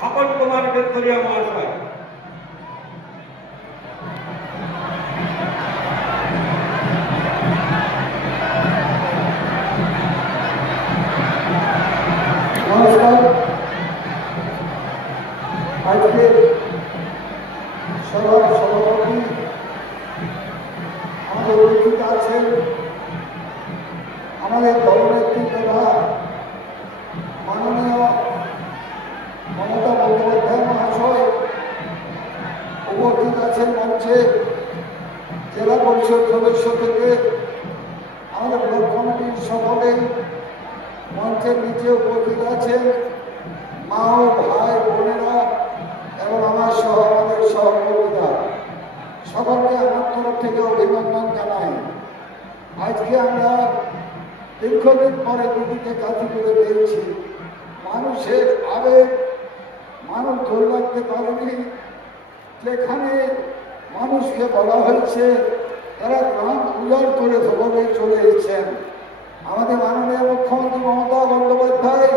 স্বপন কুমার বেতরিয়া মহাশয়। নমস্কার। আজকে সভার সভাপতি আমাদের উপস্থিত আছেন আমাদের দলনেত্রী তথা মাননীয় মমতা বন্দ্যোপাধ্যায় মহাশয়, উপস্থিত আছেন মঞ্চে জেলা পরিষদ সদস্য থেকে আমাদের ব্লক কমিটির সকলেই মঞ্চের নিচে উপস্থিত আছেন মা ও ভাই বোনেরা এবং আমার সহ আমাদের সহকর্মীরা, সকলকে আমার তরফ থেকে অভিনন্দন জানাই। আজকে আমরা দীর্ঘদিন পরে দিদিকে কাছে করে পেয়েছি। মানুষের আবেগ মানুষ ধরে রাখতে পারেনি। যেখানে মানুষকে বলা হয়েছে তারা গ্রাম উজাড় করে ধরে চলে এসেছেন। আমাদের মাননীয় মুখ্যমন্ত্রী মমতা বন্দ্যোপাধ্যায়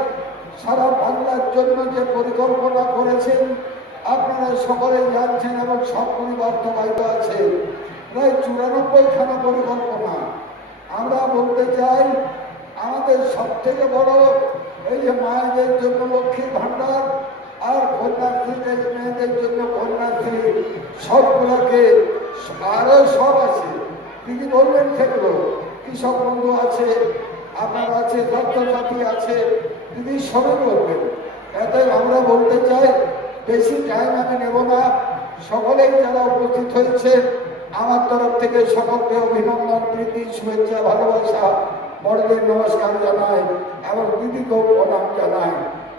সারা বাংলার জন্য যে পরিকল্পনা করেছেন আপনারা সকলেই জানছেন এবং সব বাস্তবায়িত আছে। প্রায় 94খানা পরিকল্পনা। আমরা বলতে চাই আমাদের সব থেকে বড় এই যে মায়েদের জন্য লক্ষ্মীর ভাণ্ডার আর কন্যাশ্রী, মেয়েদের জন্য কন্যাশ্রী, সবগুলোকে আরো সব আছে। দিদি বলবেন সেগুলো কৃষক বন্ধু আছে, আপনার আছে, তথ্যসাথী আছে, দিদি সবই বলবেন। এতে আমরা বলতে চাই বেশি টাইম আমি নেব না। সকলেই যারা উপস্থিত হয়েছে আমার তরফ থেকে সকলকে অভিনন্দন, প্রীতি, শুভেচ্ছা, ভালোবাসা, বড়দের নমস্কার জানাই এবং দিদিকেও প্রণাম জানাই।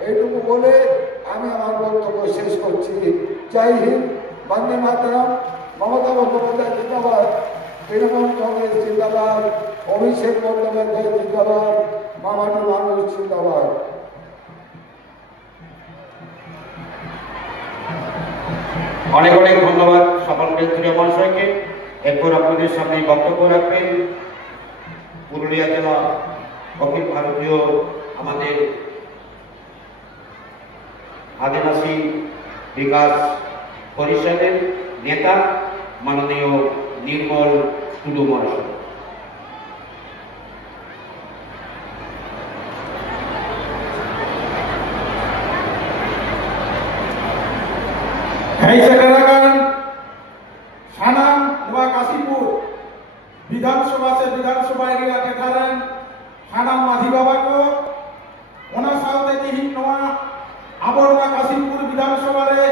এইটুকু বলে আমি আমার বক্তব্য শেষ করছি। জয় হিন্দ, বন্দে মাতরম। মমতা বন্দ্যোপাধ্যায় জিন্দাবাদ, তৃণমূল কংগ্রেস জিন্দাবাদ, অভিষেক বন্দ্যোপাধ্যায় জিন্দাবাদ, মামাটি মানুষ জিন্দাবাদ। অনেক অনেক ধন্যবাদ স্বপন বেতরিয়া মহাশয়কে। এরপর আপনাদের সামনে বক্তব্য রাখবেন পুরুলিয়া জেলা অখিল ভারতীয় আমাদের আদিবাসী বিকাশ পরিষদের নেতা মাননীয় নির্মল টুডু মহাশয়। सानाम नवा काशीपुर विधानसभा से विधानसभा एरिया के कारण सानाम माझी बाबा को ओना सालते तिहिन नवा आबर नवा काशीपुर विधानसभा रे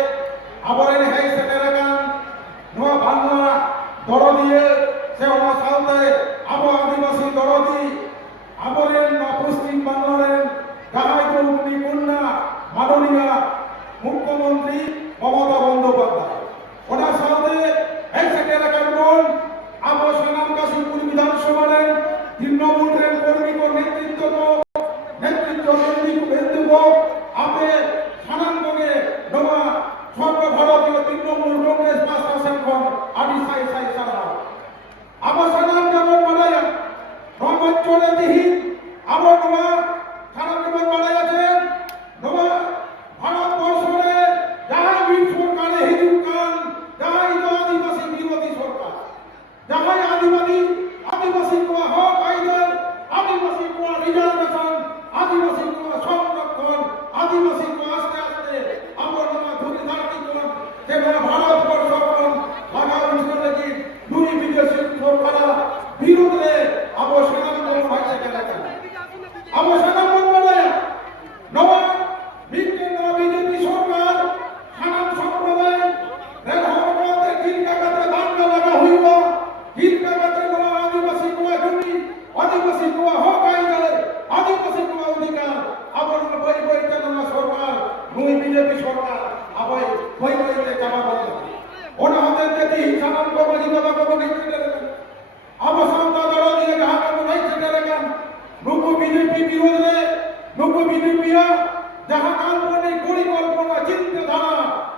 आबरेन है सेटेराकान नवा बांगला दरदिए से ओना सालते आबो आदिवासी दरदी आबरेन नवा पश्चिम बांगलारेन गाहाय गौतमी कन्या माननीय मुख्यमंत्री ममता बंद्योपाध्याय ओना सालते তৃণমূলের কর্মী ও নেতৃত্ব আপনি সানামগঞ্জে নবা সর্বভারতীয় তৃণমূল কংগ্রেস 5% খন আদি সাই সাই সারা আবার সানাম যেমন বানায় রহমতচলে দিহি আবার নবা সানাম যেমন বানায় আছেন নবা ভারতবর্ষে যাহা বীর সরকারে হিজুকান যাহা আদিবাসী বিরোধী সরকার যাহা आदिवासी को हक आइडल, आदिवासी को रिजर्वेशन, आदिवासी को संरक्षण, आदिवासी को आस्ते आस्ते आमर नवा धुरी धारती कोन जेना भारत वर्ष कोन লাগা উঠে লাগি দুই বিদেশি সরকার বিরোধে আবো সেনাম কোন ভাইছে কেনা আবো সেনাম কোন বলে নবা বিজেপি নবা বিজেপি সরকার সানাম সম্প্রদায় রেল হরকতে কিল কাকাতে দাঙ্গা লাগা হইব কিল কাকাতে आदिवासी को हक आइडल, आदिवासी को अधिकार आबर बई बईते नवा सरकार नुई बीजेपी सरकार आबाई बई बईते चाबा बंद ओना हते जेति हिसाबान को बजी बाबा को नहीं चले आबो सामता दरो दिए जहां को नहीं चले गान नुको बीजेपी विरोध रे नुको बीजेपीया जहां काल्पने পরিকল্পনা চিন্তাধারা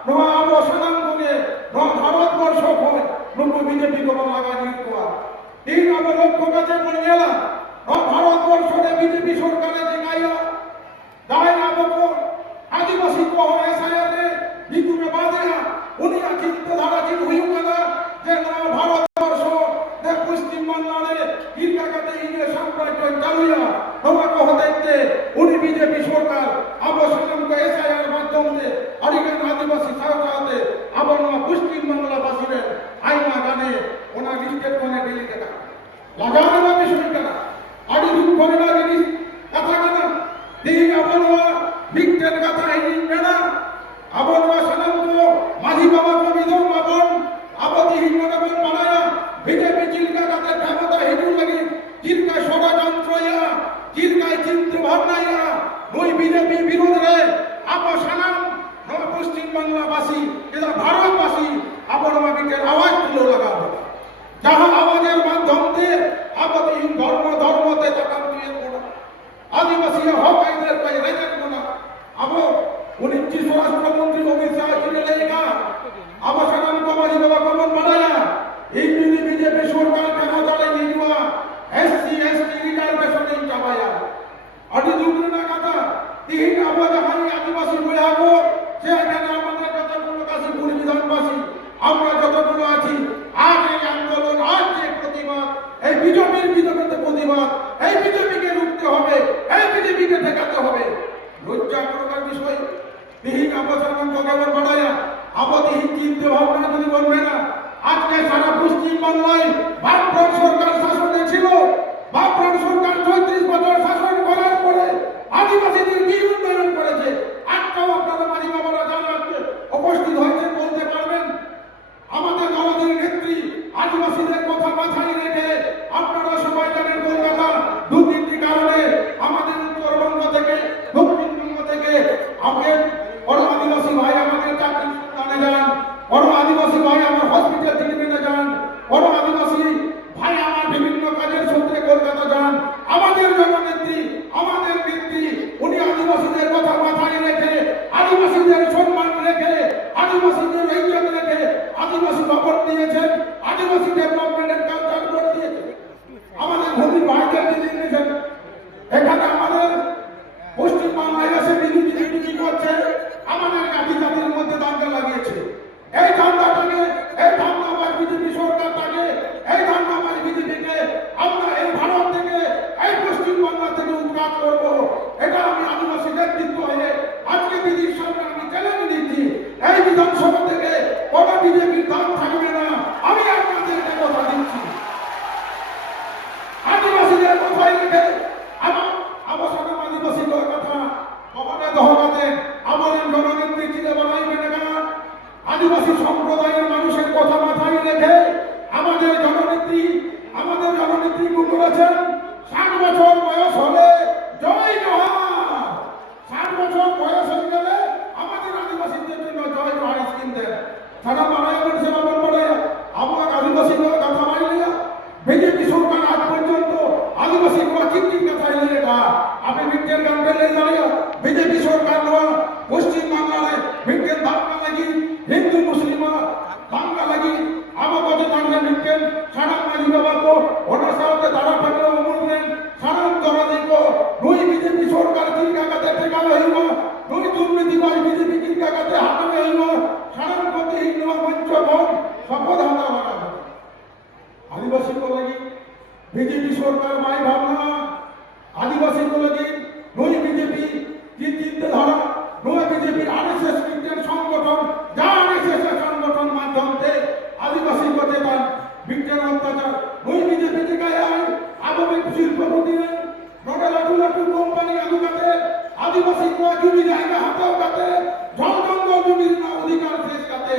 নवा आबो सनाम कोगे भारत वर्ष को नुको बीजेपी को লাগা নিত तीन आबर लोग को काছে পড়ে গেলা भारत वर्ष ने बीजेपी सरकार ने गाया दाई आबो को आदिवासी को एसआईआर सरकार अब सनम को एसआईआर माध्यम से अड़िगन आदिवासी सावताते अब नवा पश्चिम बांग्ला बासिरे आइमा गाने ओना लिस्टेड कोने डेलीगेट लगाने ना विषय करा अड़ी दुख करे ना जिनिस कथा कना दिही अब नवा लिस्टेड कथा हिनी मेना अब नवा सनम को माझी बाबा को विधवा माबन अब दिही मनबन बनाया बीजेपी चिल्का काते क्षमता हेतु लगी चिल्का षড়যন্ত্রয়া চিল্কায় চিন্তা ভাবনাইয়া ওই বিজেপি বিরোধ রে আপ সানাম নব পশ্চিম বাংলাবাসী এটা ভারতবাসী আবরমাবিকের আওয়াজ তুলে লাগাবো যাহা আওয়াজের মাধ্যম দিয়ে আপতি ধর্মতে তাকাম দিয়ে কোনা আদিবাসী হক আইনের পাই রেজেন কোনা আবো উনি স্বরাষ্ট্রমন্ত্রী অমিত শাহ ছিল লেখা আব সানাম কমারি বাবা কমন বানায়া এই বিজেপি সরকার কেন দাঁড়ে নিজুয়া एससी एसटी रिजर्वेशन चाबाया अड़ी दुगने ना कथा तीन आवाज हमारी आदिवासी बोला को से এখানে আমাদের যতগুলো কাশীপুর বিধানবাসী আমরা যতগুলো আছি আজ এই আন্দোলন আজ যে প্রতিবাদ এই বিজেপির বিরুদ্ধে প্রতিবাদ এই বিজেপিকে রুখতে হবে এই বিজেপিকে ঠেকাতে হবে লজ্জা করার বিষয় তিন আবাসন কেবল বাড়ায়া আবদিহীন চিন্তা ভাবনা যদি বলবে না আজকে সারা পশ্চিম বাংলায় বামফ্রন্ট সরকার শাসনে ছিল বামফ্রন্ট সরকার ৩৬ বছর শাসন করার পরে আদিবাসীদের কি উন্নয়ন করেছে আজকেও আপনারা মাঝি বাবারা যারা আজকে উপস্থিত হয়েছে বলতে পারবেন আমাদের দলের নেত্রী আদিবাসীদের কথা মাথায় রেখে আপনারা সবাই জানেন কলকাতা দু তিনটি কারণে আমাদের উত্তরবঙ্গ থেকে দক্ষিণবঙ্গ থেকে আমাদের বড় আদিবাসী ভাই আমাদের চাকরি স্থানে যান বড় আদিবাসী ভাই আমার হসপিটাল ট্রিটমেন্টে যান বড় আদিবাসী ভাই আমার বিভিন্ন কাজের সূত্রে কলকাতা যান আমাদের জননেত্রী আমাদের নেত্রী উনি আদিবাসীদের কথা মাথায় রেখে আদিবাসীদের সম্মান রেখে আদিবাসীদের ইজ্জত রেখে আদিবাসী ভবন দিয়েছেন আদিবাসী ডেভেলপমেন্টের কালচার করে দিয়েছেন আমাদের ভূমি ভাইদেরকে দিয়েছেন এখানে আমাদের পশ্চিম বাংলায় এসে বিজেপি কি করছে আমাদের জাতি জাতির মধ্যে দাঙ্গা লাগিয়েছে এই দাঙ্গাটাকে এই দাঙ্গাবাজ বিজেপি সরকারটাকে এই দাঙ্গাবাজ বিজেপিকে আমরা এই ভারত থেকে এই পশ্চিম বাংলা থেকে উৎখাত করবো এটা আমি আদিবাসী নেতৃত্ব হয়ে আজকে দিদির সামনে আমি চ্যালেঞ্জ দিচ্ছি এই বিধানসভা থেকে কোনো বিজেপির দাম থাকবে না আমি আপনাদেরকে কথা দিচ্ছি আদিবাসীদের কথাই রেখে আমার সাধারণ আদিবাসী কথা কখনো দহকাতে আমাদের জননেত্রী চিনে বানাইবে না আদিবাসী সম্প্রদায়ের মানুষের কথা মাথায় রেখে আমাদের জননেত্রী গুলো আছেন 60 বছর বয়স হলে জয় জোহার 60 বছর বয়স হয়ে গেলে আমাদের আদিবাসীদের জন্য জয় জোহার স্কিম দেন সারা মারায়ণ সেবা বলবে আমার আদিবাসী কথা মাইলিয়া বিজেপি সরকার আজ পর্যন্ত আদিবাসী চিঠির কথা এলিয়ে আমি বিজ্ঞান গান পেলে দাঁড়িয়ে বিজেপি সরকার নয় পশ্চিম বাংলায় বিজ্ঞান দাঙ্গা লাগি হিন্দু মুসলিম দাঙ্গা লাগি আমার কথা দাঙ্গা বিজ্ঞান সারা মাঝি বাবা কো ওনার সাথে দাঁড়া থাকলে বললেন সারা দরাদি কো দুই বিজেপি সরকার কি কাগাতে ঠেকানো হইব দুই দুর্নীতিবাজ বিজেপি কি কাগাতে হাঁটানো হইব সারা প্রতি হিন্দু মঞ্চ ভোট শপথ হাতা বানাবো আদিবাসী কো লাগি বিজেপি সরকার মাই ভাবনা আদিবাসী কো লাগি দুই বিজেপি কি চিন্তাধারা দুই বিজেপির আরএসএস বিজ্ঞান সংগঠন যা আরএসএস সংগঠন মাধ্যমে আদিবাসী কো চেতন বিজ্ঞান অত্যাচার দুই বিজেপি কে গায়ে আবহাওয়া শিল্পপতি নড়ে লাটু লাটু কোম্পানি আগুকাতে আদিবাসী কো জমি জায়গা হাতাও কাতে জল জঙ্গল জমির না অধিকার শেষ কাতে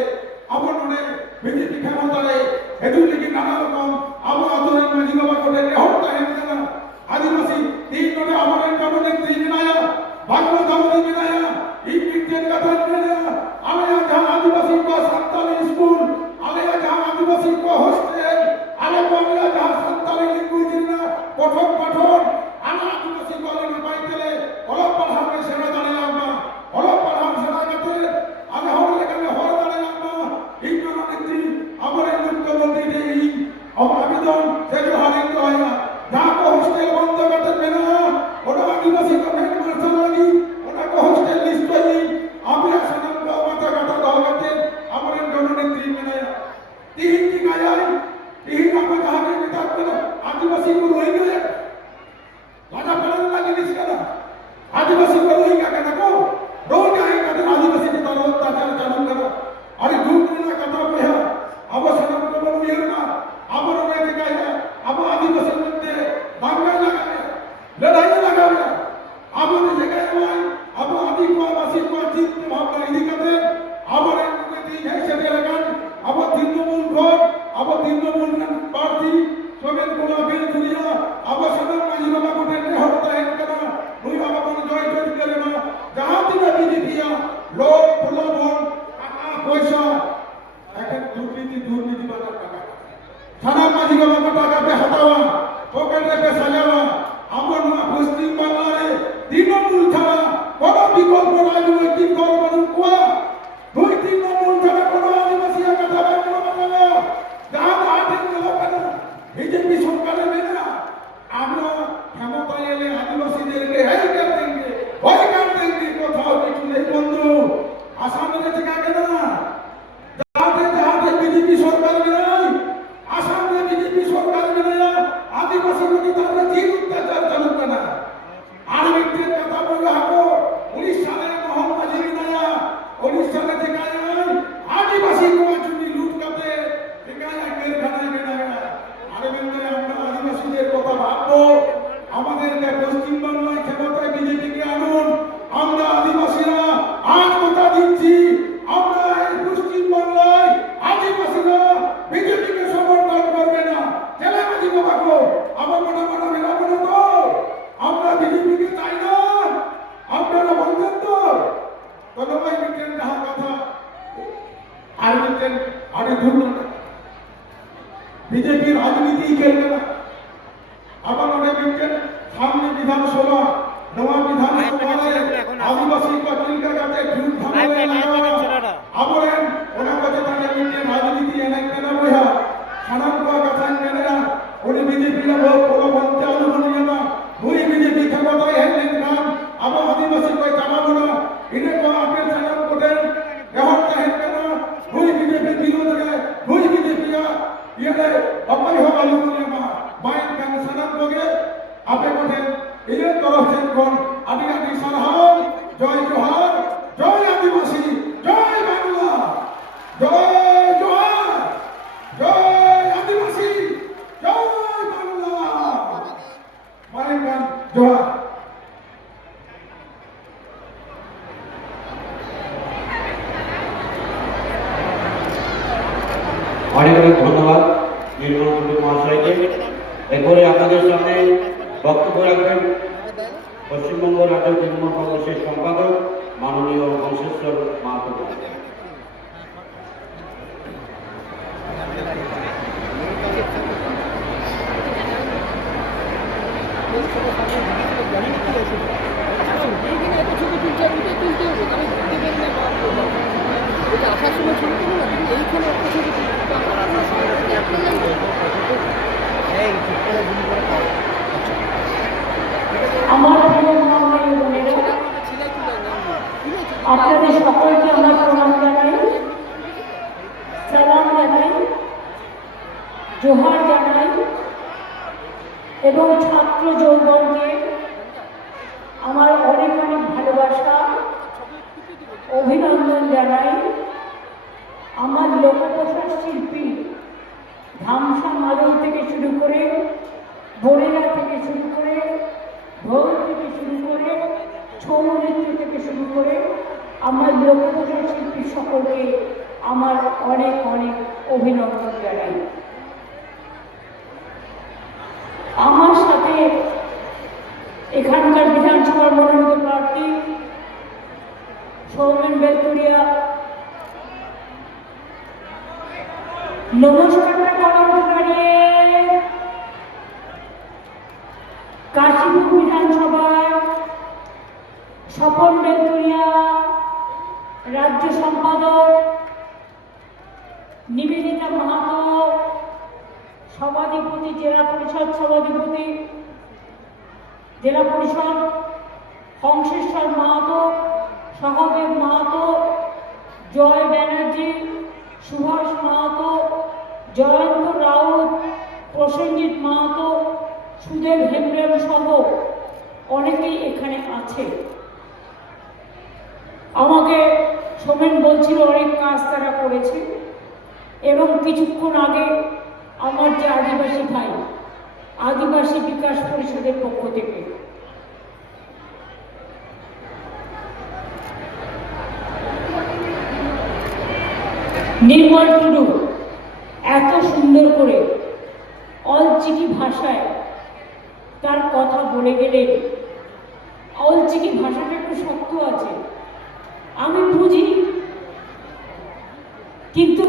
আপননে বিজেপি ক্ষমতায় এদুলি কি নানা রকম আবহাওয়া মাঝি বাবা কোটে হত্যা হয়েছে না আদিবাসী তিন নড়ে আমাদের জননেত্রী বিনায়া বাংলা দামদি বিনায়া এই বিজ্ঞান কথা বিনায়া আলেয়া जहां आदिवासी को संताली स्कूल आलेया जहां आदिवासी को हॉस्टेल आले बांग्ला जहां संताली लैंग्वेज ना पठन आना आदिवासी को आले पाइतेले অলপ পাঠামে সেনা দাঁড়ালাম না অলপ পাঠাম সেনা কাতে আলে হলে কানে হল দাঁড়ালাম না এই জননেত্রী আমার এই মুখ্যমন্ত্রী এই আবেদন সে হারিয়ে হয় না যা কো হস্টেল বন্ধ করতে না ওরা আদিবাসী को মেন মারতে লাগি ওরা কো হস্টেল লিস্ট হই আমি আসলাম গো মাথা কাটা দাওগাতে আমার জননেত্রী মেনে তিন কি গায় তিন আপা কাহাকে নেতা করে আদিবাসী को রই গেলে রাজা ফেলান লাগি নিস কেন আদিবাসী को রই বিজেপিয়া লোক প্রলোভন টাকা পয়সা একটা দুর্নীতি বাজার টাকা থানা মাঝি বাবা টাকা পে হাতাওয়া পকেটে পে সাজাওয়া আমার না পশ্চিম বাংলায় তৃণমূল ছাড়া কোনো বিকল্প রাজনৈতিক দল মানুষ কোয়া দুই তৃণমূল ছাড়া কোনো আদিবাসী কথা বলবো যার আঠের গেল কেন বিজেপি সরকারের মেনা আমরা ক্ষমতায় এলে আদিবাসীদেরকে এই কার দেंगे ওই কার দেंगे কোথাও কিছু নেই বন্ধু আসাম রয়েছে কাকে না যাতে বিজেপি সরকার মেনে আসামে বিজেপি সরকার মেনে আদিবাসী যদি তারা জিন অত্যাচার চালু না আর ব্যক্তির কথা বলে হাকো 19 সালে মোহাম্মদ আলী নায়া 19 সালে দেখায় আদিবাসী को चुनी लूट करते দেখায় কের খানায় বেড়ায় আর বেন্দে আমরা আদিবাসীদের কথা ভাববো আমাদেরকে পশ্চিম বাংলায় ক্ষমতায় বিজেপিকে আনুন আমরা আদিবাসীরা আজ কথা দিচ্ছি আমরা এই পশ্চিম বাংলায় আদিবাসীরা বিজেপিকে সমর্থন করবে না জেলাবাজি বাবাকো আমার মনে মনে মেলাবো না তো আমরা বিজেপিকে চাই না আপনারা বলছেন তো তবে মিটেন না কথা আর মিটেন আরে ধরুন বিজেপি রাজনীতি খেলবে না আবার অনেক মিটেন সামনে বিধানসভা নয়া বিধানসভায় আদিবাসী কর্মীদের কাছে ঢুক থামলে আবরেন ওনা কাছে তাকে মিটেন রাজনীতি এনে কেন বইয়া সানাম কোয়া কথা কেনেরা উনি বিজেপিরা বহু প্রলোভন চালু করে না দুই বিজেপি ক্ষমতায় হেলেন নাম আবার আদিবাসী কই জানাবো না ইনে কো আপেল সানাম কোটেন এখন চাহেন কেন দুই বিজেপি বিরোধে দুই বিজেপিরা ইয়ে অপায় হওয়া লোকের মাইন কান সানাম কোগে আপে কোটেন ইয়ে তরফ থেকে কোন আদি আদি সারহাম জয় জোহার জয় আদিবাসী জয় বাংলা জয় জোহার জয় আদিবাসী জয় বাংলা মাইন কান জোহার অনেক অনেক ধন্যবাদ নির্মল টুডু মহাশয়কে। এরপরে আপনাদের সামনে বক্তব্য রাখবেন পশ্চিমবঙ্গ রাজ্য তৃণমূল কংগ্রেসের সম্পাদক মাননীয় বংশেশ্বর মাহাতো। আসার সময় ছবি তুলবো না কিন্তু এইখানে একটা ছবি আমার প্রিয় মহামারী বোনেরা, আপনাদের সকলকে আমার প্রণাম জানাই, সালাম জানাই, জোহার জানাই এবং ছাত্র যৌবনকে আমার অনেক অনেক ভালোবাসা অভিনন্দন জানাই। আমার লোককথার শিল্পী ধামসা মাদল থেকে শুরু করে বরেলা থেকে শুরু করে ঢোল থেকে শুরু করে ছৌ নৃত্য থেকে শুরু করে আমার লোককথার শিল্পী সকলকে আমার অনেক অনেক অভিনন্দন জানাই। আমার সাথে এখানকার বিধানসভার মনোনীত প্রার্থী সৌমেন বেলতরিয়া নমস্কারটা করার দাঁড়িয়ে কাশীপুর বিধানসভার স্বপন বেলতরিয়া রাজ্য সম্পাদক, নিবেদিতা মাহাতো সভাধিপতি, জেলা পরিষদ সভাধিপতি, জেলা পরিষদ হংসেশ্বর মাহাতো, সহদেব মাহাতো, জয় ব্যানার্জি, সুভাষ মাহাতো, জয়ন্ত রাউত, প্রসেনজিৎ মাহাতো, সুদেব হেমব্রম সহ অনেকেই এখানে আছে। আমাকে সোমেন বলছিল অনেক কাজ তারা করেছে এবং কিছুক্ষণ আগে আমার যে আদিবাসী ভাই আদিবাসী বিকাশ পরিষদের পক্ষ থেকে নির্মল টুডু এত সুন্দর করে অলচিকি ভাষায় তার কথা বলে গেলেন। অলচিকি ভাষাটা একটু শক্ত আছে, আমি বুঝি, কিন্তু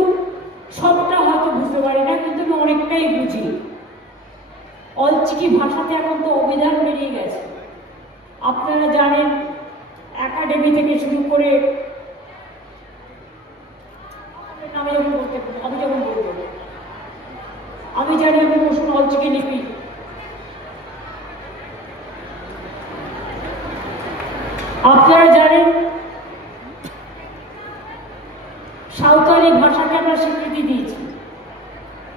সবটা হয়তো বুঝতে পারি না, কিন্তু আমি অনেকটাই বুঝি। অলচিকি ভাষাতে এখন তো অভিধান বেরিয়ে গেছে। আপনারা জানেন, একাডেমি থেকে শুরু করে আমি জানি আমি বসুন অলচিকি লিপি। আপনারা জানেন সাঁওতালি ভাষাকে আমরা স্বীকৃতি দিয়েছি।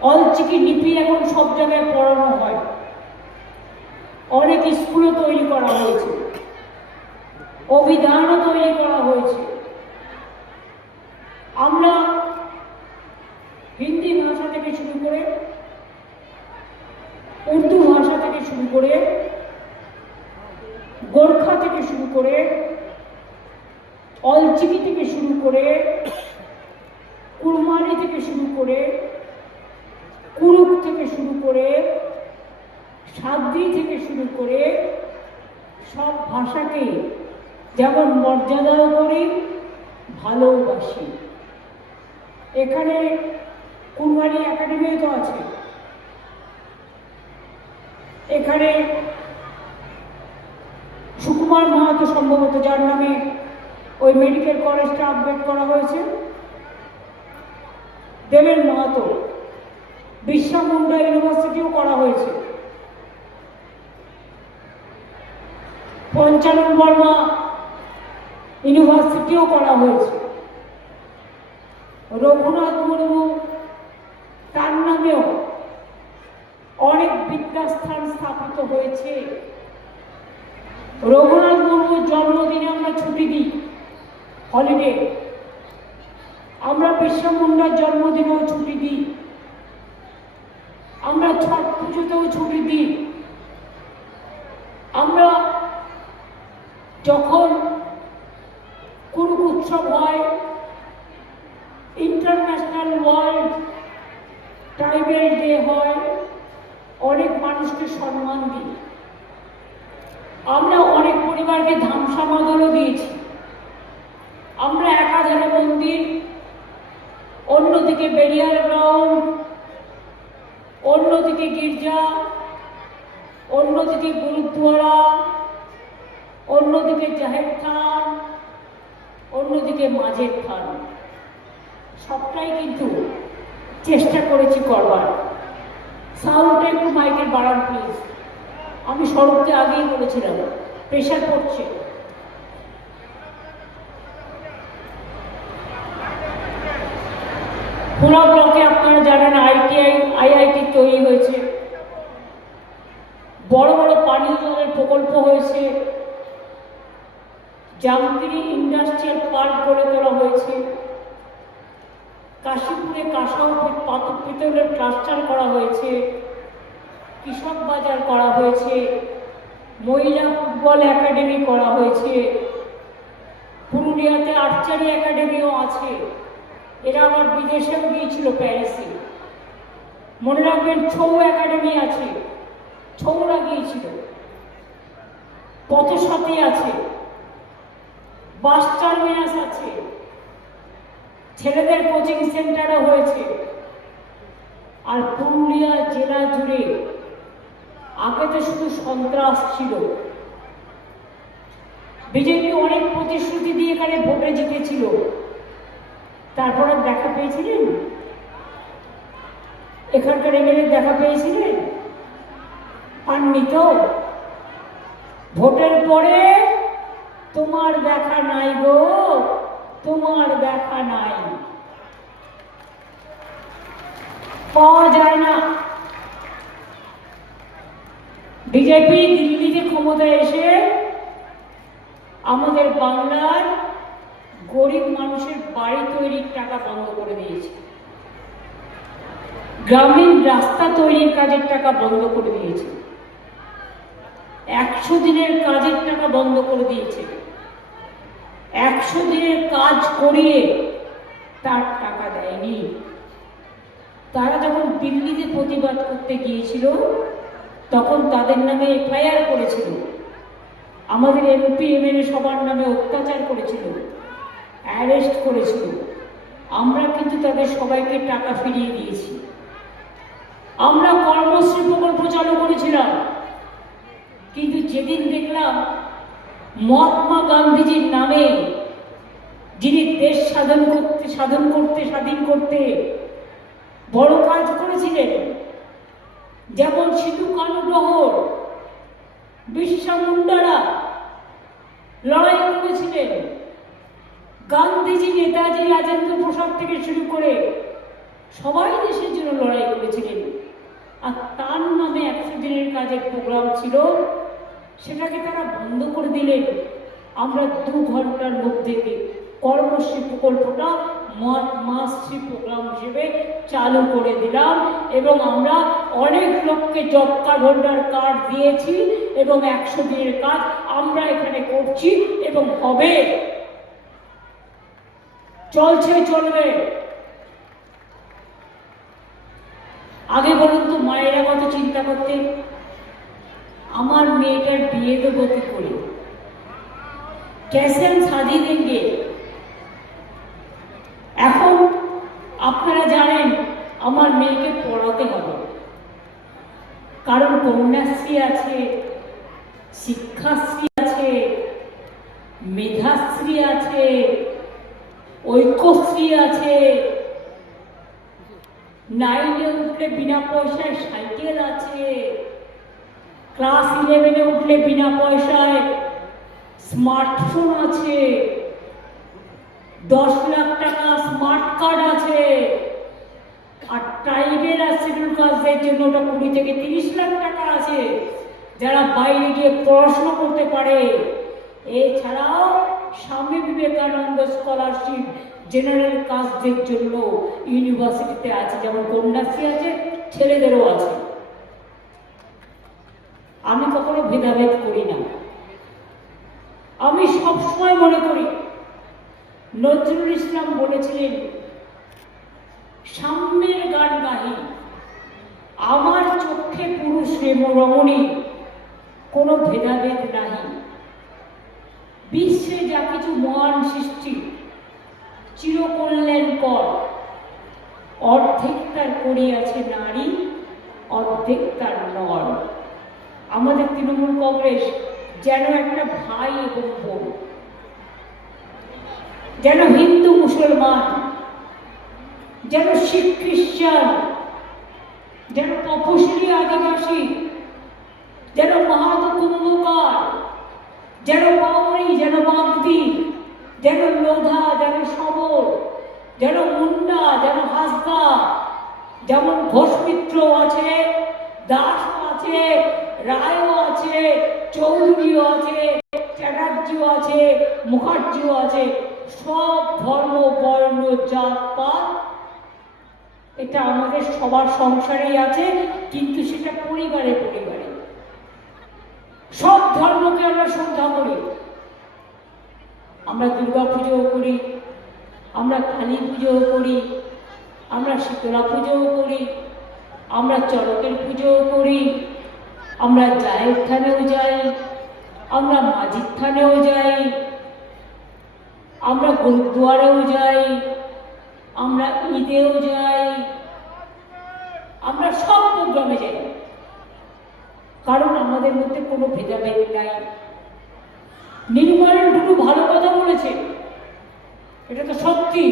অলচিকি লিপি এখন সব জায়গায় পড়ানো হয়, অনেক স্কুলও তৈরি করা হয়েছে, অভিধানও তৈরি করা হয়েছে। আমরা হিন্দি ভাষা থেকে শুরু করে, উর্দু ভাষা থেকে শুরু করে, গোর্খা থেকে শুরু করে, অলচিকি থেকে শুরু করে, কুরমানি থেকে শুরু করে, কুরুক থেকে শুরু করে, সাদ্রি থেকে শুরু করে সব ভাষাকে যেমন মর্যাদাও করি, ভালোবাসি। এখানে কুরমানি একাডেমিও তো আছে। এখানে সুকুমার মাহাতো সম্ভবত, যার নামে ওই মেডিকেল কলেজটা আপডেট করা হয়েছে, দেবেন মাহাতো, বিরসা মুন্ডা ইউনিভার্সিটিও করা হয়েছে, পঞ্চানন বর্মা ইউনিভার্সিটিও করা হয়েছে, রঘুনাথ মুর্মু তার নামেও অনেক বিদ্যাস্থান স্থাপিত হয়েছে। রঘুনাথ মুর্মুর জন্মদিনে আমরা ছুটি দিই, হলিডে। আমরা বিরসা মুন্ডার জন্মদিনেও ছুটি দিই, আমরা ছট পুজোতেও ছুটি দিই। আমরা যখন কুরুক উৎসব হয়, ইন্টারন্যাশনাল ওয়ার্ল্ড ট্রাইবাল ডে হয়, অনেক মানুষকে সম্মান দিই। আমরা অনেক পরিবারকে ধামসা মাদলও দিয়েছি। আমরা একাধারে মন্দির, অন্যদিকে বেরিয়ার গ্রাউন্ড, অন্যদিকে গির্জা, অন্যদিকে গুরুদ্বারা, অন্যদিকে জাহের থান, অন্যদিকে মাঝের থান, সবটাই কিন্তু চেষ্টা করেছি করবার। সাউন্ডটা একটু মাইকের বাড়ান প্লিজ। আমি সড়ককে আগেই বলেছিলাম, প্রেশার পড়ছে। পুরা ব্লকে আপনারা জানেন আইআইটি তৈরি হয়েছে, বড় বড় পানীয় জলের প্রকল্প হয়েছে, জামগিরি ইন্ডাস্ট্রিয়াল পার্ক গড়ে তোলা হয়েছে, কাশীপুরে কাঁসাও পাথর পিতলের ক্লাস্টার করা হয়েছে, কৃষক বাজার করা হয়েছে, মহিলা ফুটবল একাডেমি করা হয়েছে, পুরুলিয়াতে আর্চারি একাডেমিও আছে। এরা আবার বিদেশেও গিয়েছিল, প্যারিসে। মনে রাখবেন ছৌ একাডেমি আছে, ছৌরা গিয়েছিল। পথসাথী আছে, বাস টার্মিনাস আছে, ছেলেদের কোচিং সেন্টারও হয়েছে। আর পুরুলিয়া জেলা জুড়ে আগে তো শুধু সন্ত্রাস ছিল। বিজেপি অনেক প্রতিশ্রুতি দিয়ে এখানে ভোটে জিতেছিল, তারপরে দেখা পেয়েছিলেন? এখানকার এমএলএ দেখা পেয়েছিলেন? পাননি তো। ভোটের পরে তোমার দেখা নাই গো, তোমার দেখা নাই, পাওয়া যায় না। বিজেপি দিল্লিতে ক্ষমতায় এসে আমাদের বাংলার গরিব মানুষের বাড়ি তৈরির টাকা বন্ধ করে দিয়েছে, গ্রামীণ রাস্তা তৈরির কাজের টাকা বন্ধ করে দিয়েছে, 100 দিনের কাজের টাকা বন্ধ করে দিয়েছে। 100 দিনের কাজ করিয়ে তার টাকা দেয়নি। তারা যখন দিল্লিতে প্রতিবাদ করতে গিয়েছিল তখন তাদের নামে এফআইআর করেছিল, আমাদের এমপি এমএলএ সবার নামে অত্যাচার করেছিল। অ্যারেস্ট করেছিল, আমরা কিন্তু তাদের সবাইকে টাকা ফিরিয়ে দিয়েছি। আমরা কর্মশ্রী প্রকল্প চালু করেছিলাম, কিন্তু যেদিন দেখলাম মহাত্মা গান্ধীজির নামে, যিনি দেশ স্বাধীন করতে বড় কাজ করেছিলেন, যেমন সিধু কানু গ্রহর, বিরসা মুন্ডারা লড়াই করেছিলেন, গান্ধীজি, নেতাজি, রাজেন্দ্র প্রসাদ থেকে শুরু করে সবাই দেশের জন্য লড়াই করেছিলেন। আর তার নামে 100 দিনের কাজের প্রোগ্রাম ছিল, সেটাকে তারা বন্ধ করে দিলেন। আমরা 2 ঘন্টার মধ্যে কর্মশ্রী প্রকল্পটা মাসশ্রী প্রোগ্রাম হিসেবে চালু করে দিলাম, এবং আমরা অনেক লোককে জব কার্ড হোল্ডার কার্ড দিয়েছি, এবং 100 দিনের কাজ আমরা এখানে করছি এবং হবে, চলছে, চলবে। আগে বলুন তো মায়েরা কত চিন্তা করতে, আমার মেয়েটার বিয়ে দেবো কি করে, कैसे हम शादी देंगे। এখন আপনারা জানেন আমার মেয়েকে পড়াতে হবে, কারণ কন্যাশ্রী আছে, শিক্ষাশ্রী আছে, মেধাশ্রী আছে, ঐক্যশ্রী আছে, 9-এ উঠলে বিনা পয়সায় সাইকেল আছে, ক্লাস 11-এ উঠলে বিনা পয়সায় স্মার্টফোন আছে, 10 লাখ টাকা স্মার্ট কার্ড আছে, আর ট্রাইবেল আর শিডিউল কাস্টদের জন্য ওটা 20 থেকে 30 লাখ টাকা আছে, যারা বাইরে গিয়ে পড়াশোনা করতে পারে। এছাড়াও স্বামী বিবেকানন্দ স্কলারশিপ জেনারেল কাস্টদের জন্য ইউনিভার্সিটিতে আছে, যেমন কন্যাশ্রী আছে, ছেলেদেরও আছে। আমি কখনো ভেদাভেদ করি না। আমি সবসময় মনে করি নজরুল ইসলাম বলেছিলেন, সাম্যের গান গাহি, আমার চোখে পুরুষ রমণী, কোনো ভেদাভেদ নাহি। বিশ্বে যা কিছু মহান সৃষ্টি চিরকল্যাণকর, অর্ধেক তার করিয়াছে নারী, অর্ধেক তার নর। আমাদের তৃণমূল কংগ্রেস যেন একটা ভাই এবং বোন, যেন হিন্দু মুসলমান, যেন শিখ খ্রিস্টান, যেন তপশিলি আদিবাসী, যেন মাহাতো কুম্ভকার, যেন বাউরি, যেন বাগদি, যেন লোধা, যেন সবর, যেন মুন্ডা, যেন হাসদা, যেমন ঘোষমিত্র আছে, দাসও আছে, রায়ও আছে, চৌধুরীও আছে, চ্যাটার্জিও আছে, মুখার্জিও আছে, সব ধর্ম, বর্ণ, জাত পাত, এটা আমাদের সবার সংসারেই আছে, কিন্তু সেটা পরিবারে পরিবারে। সব ধর্মকে আমরা শ্রদ্ধা করি, আমরা দুর্গা পুজোও করি, আমরা কালী পুজোও করি, আমরা শীতলা পুজোও করি, আমরা চড়কের পুজোও করি, আমরা জায়ের থানেও যাই, আমরা মাঝির থানেও যাই, আমরা গুরুদুয়ারেও যাই, আমরা ঈদেও যাই, আমরা সব প্রোগ্রামে যাই, কারণ আমাদের মধ্যে কোনো ভেদাভেদ নাই। নির্মল টুকু ভালো কথা বলেছে, এটা তো সত্যি।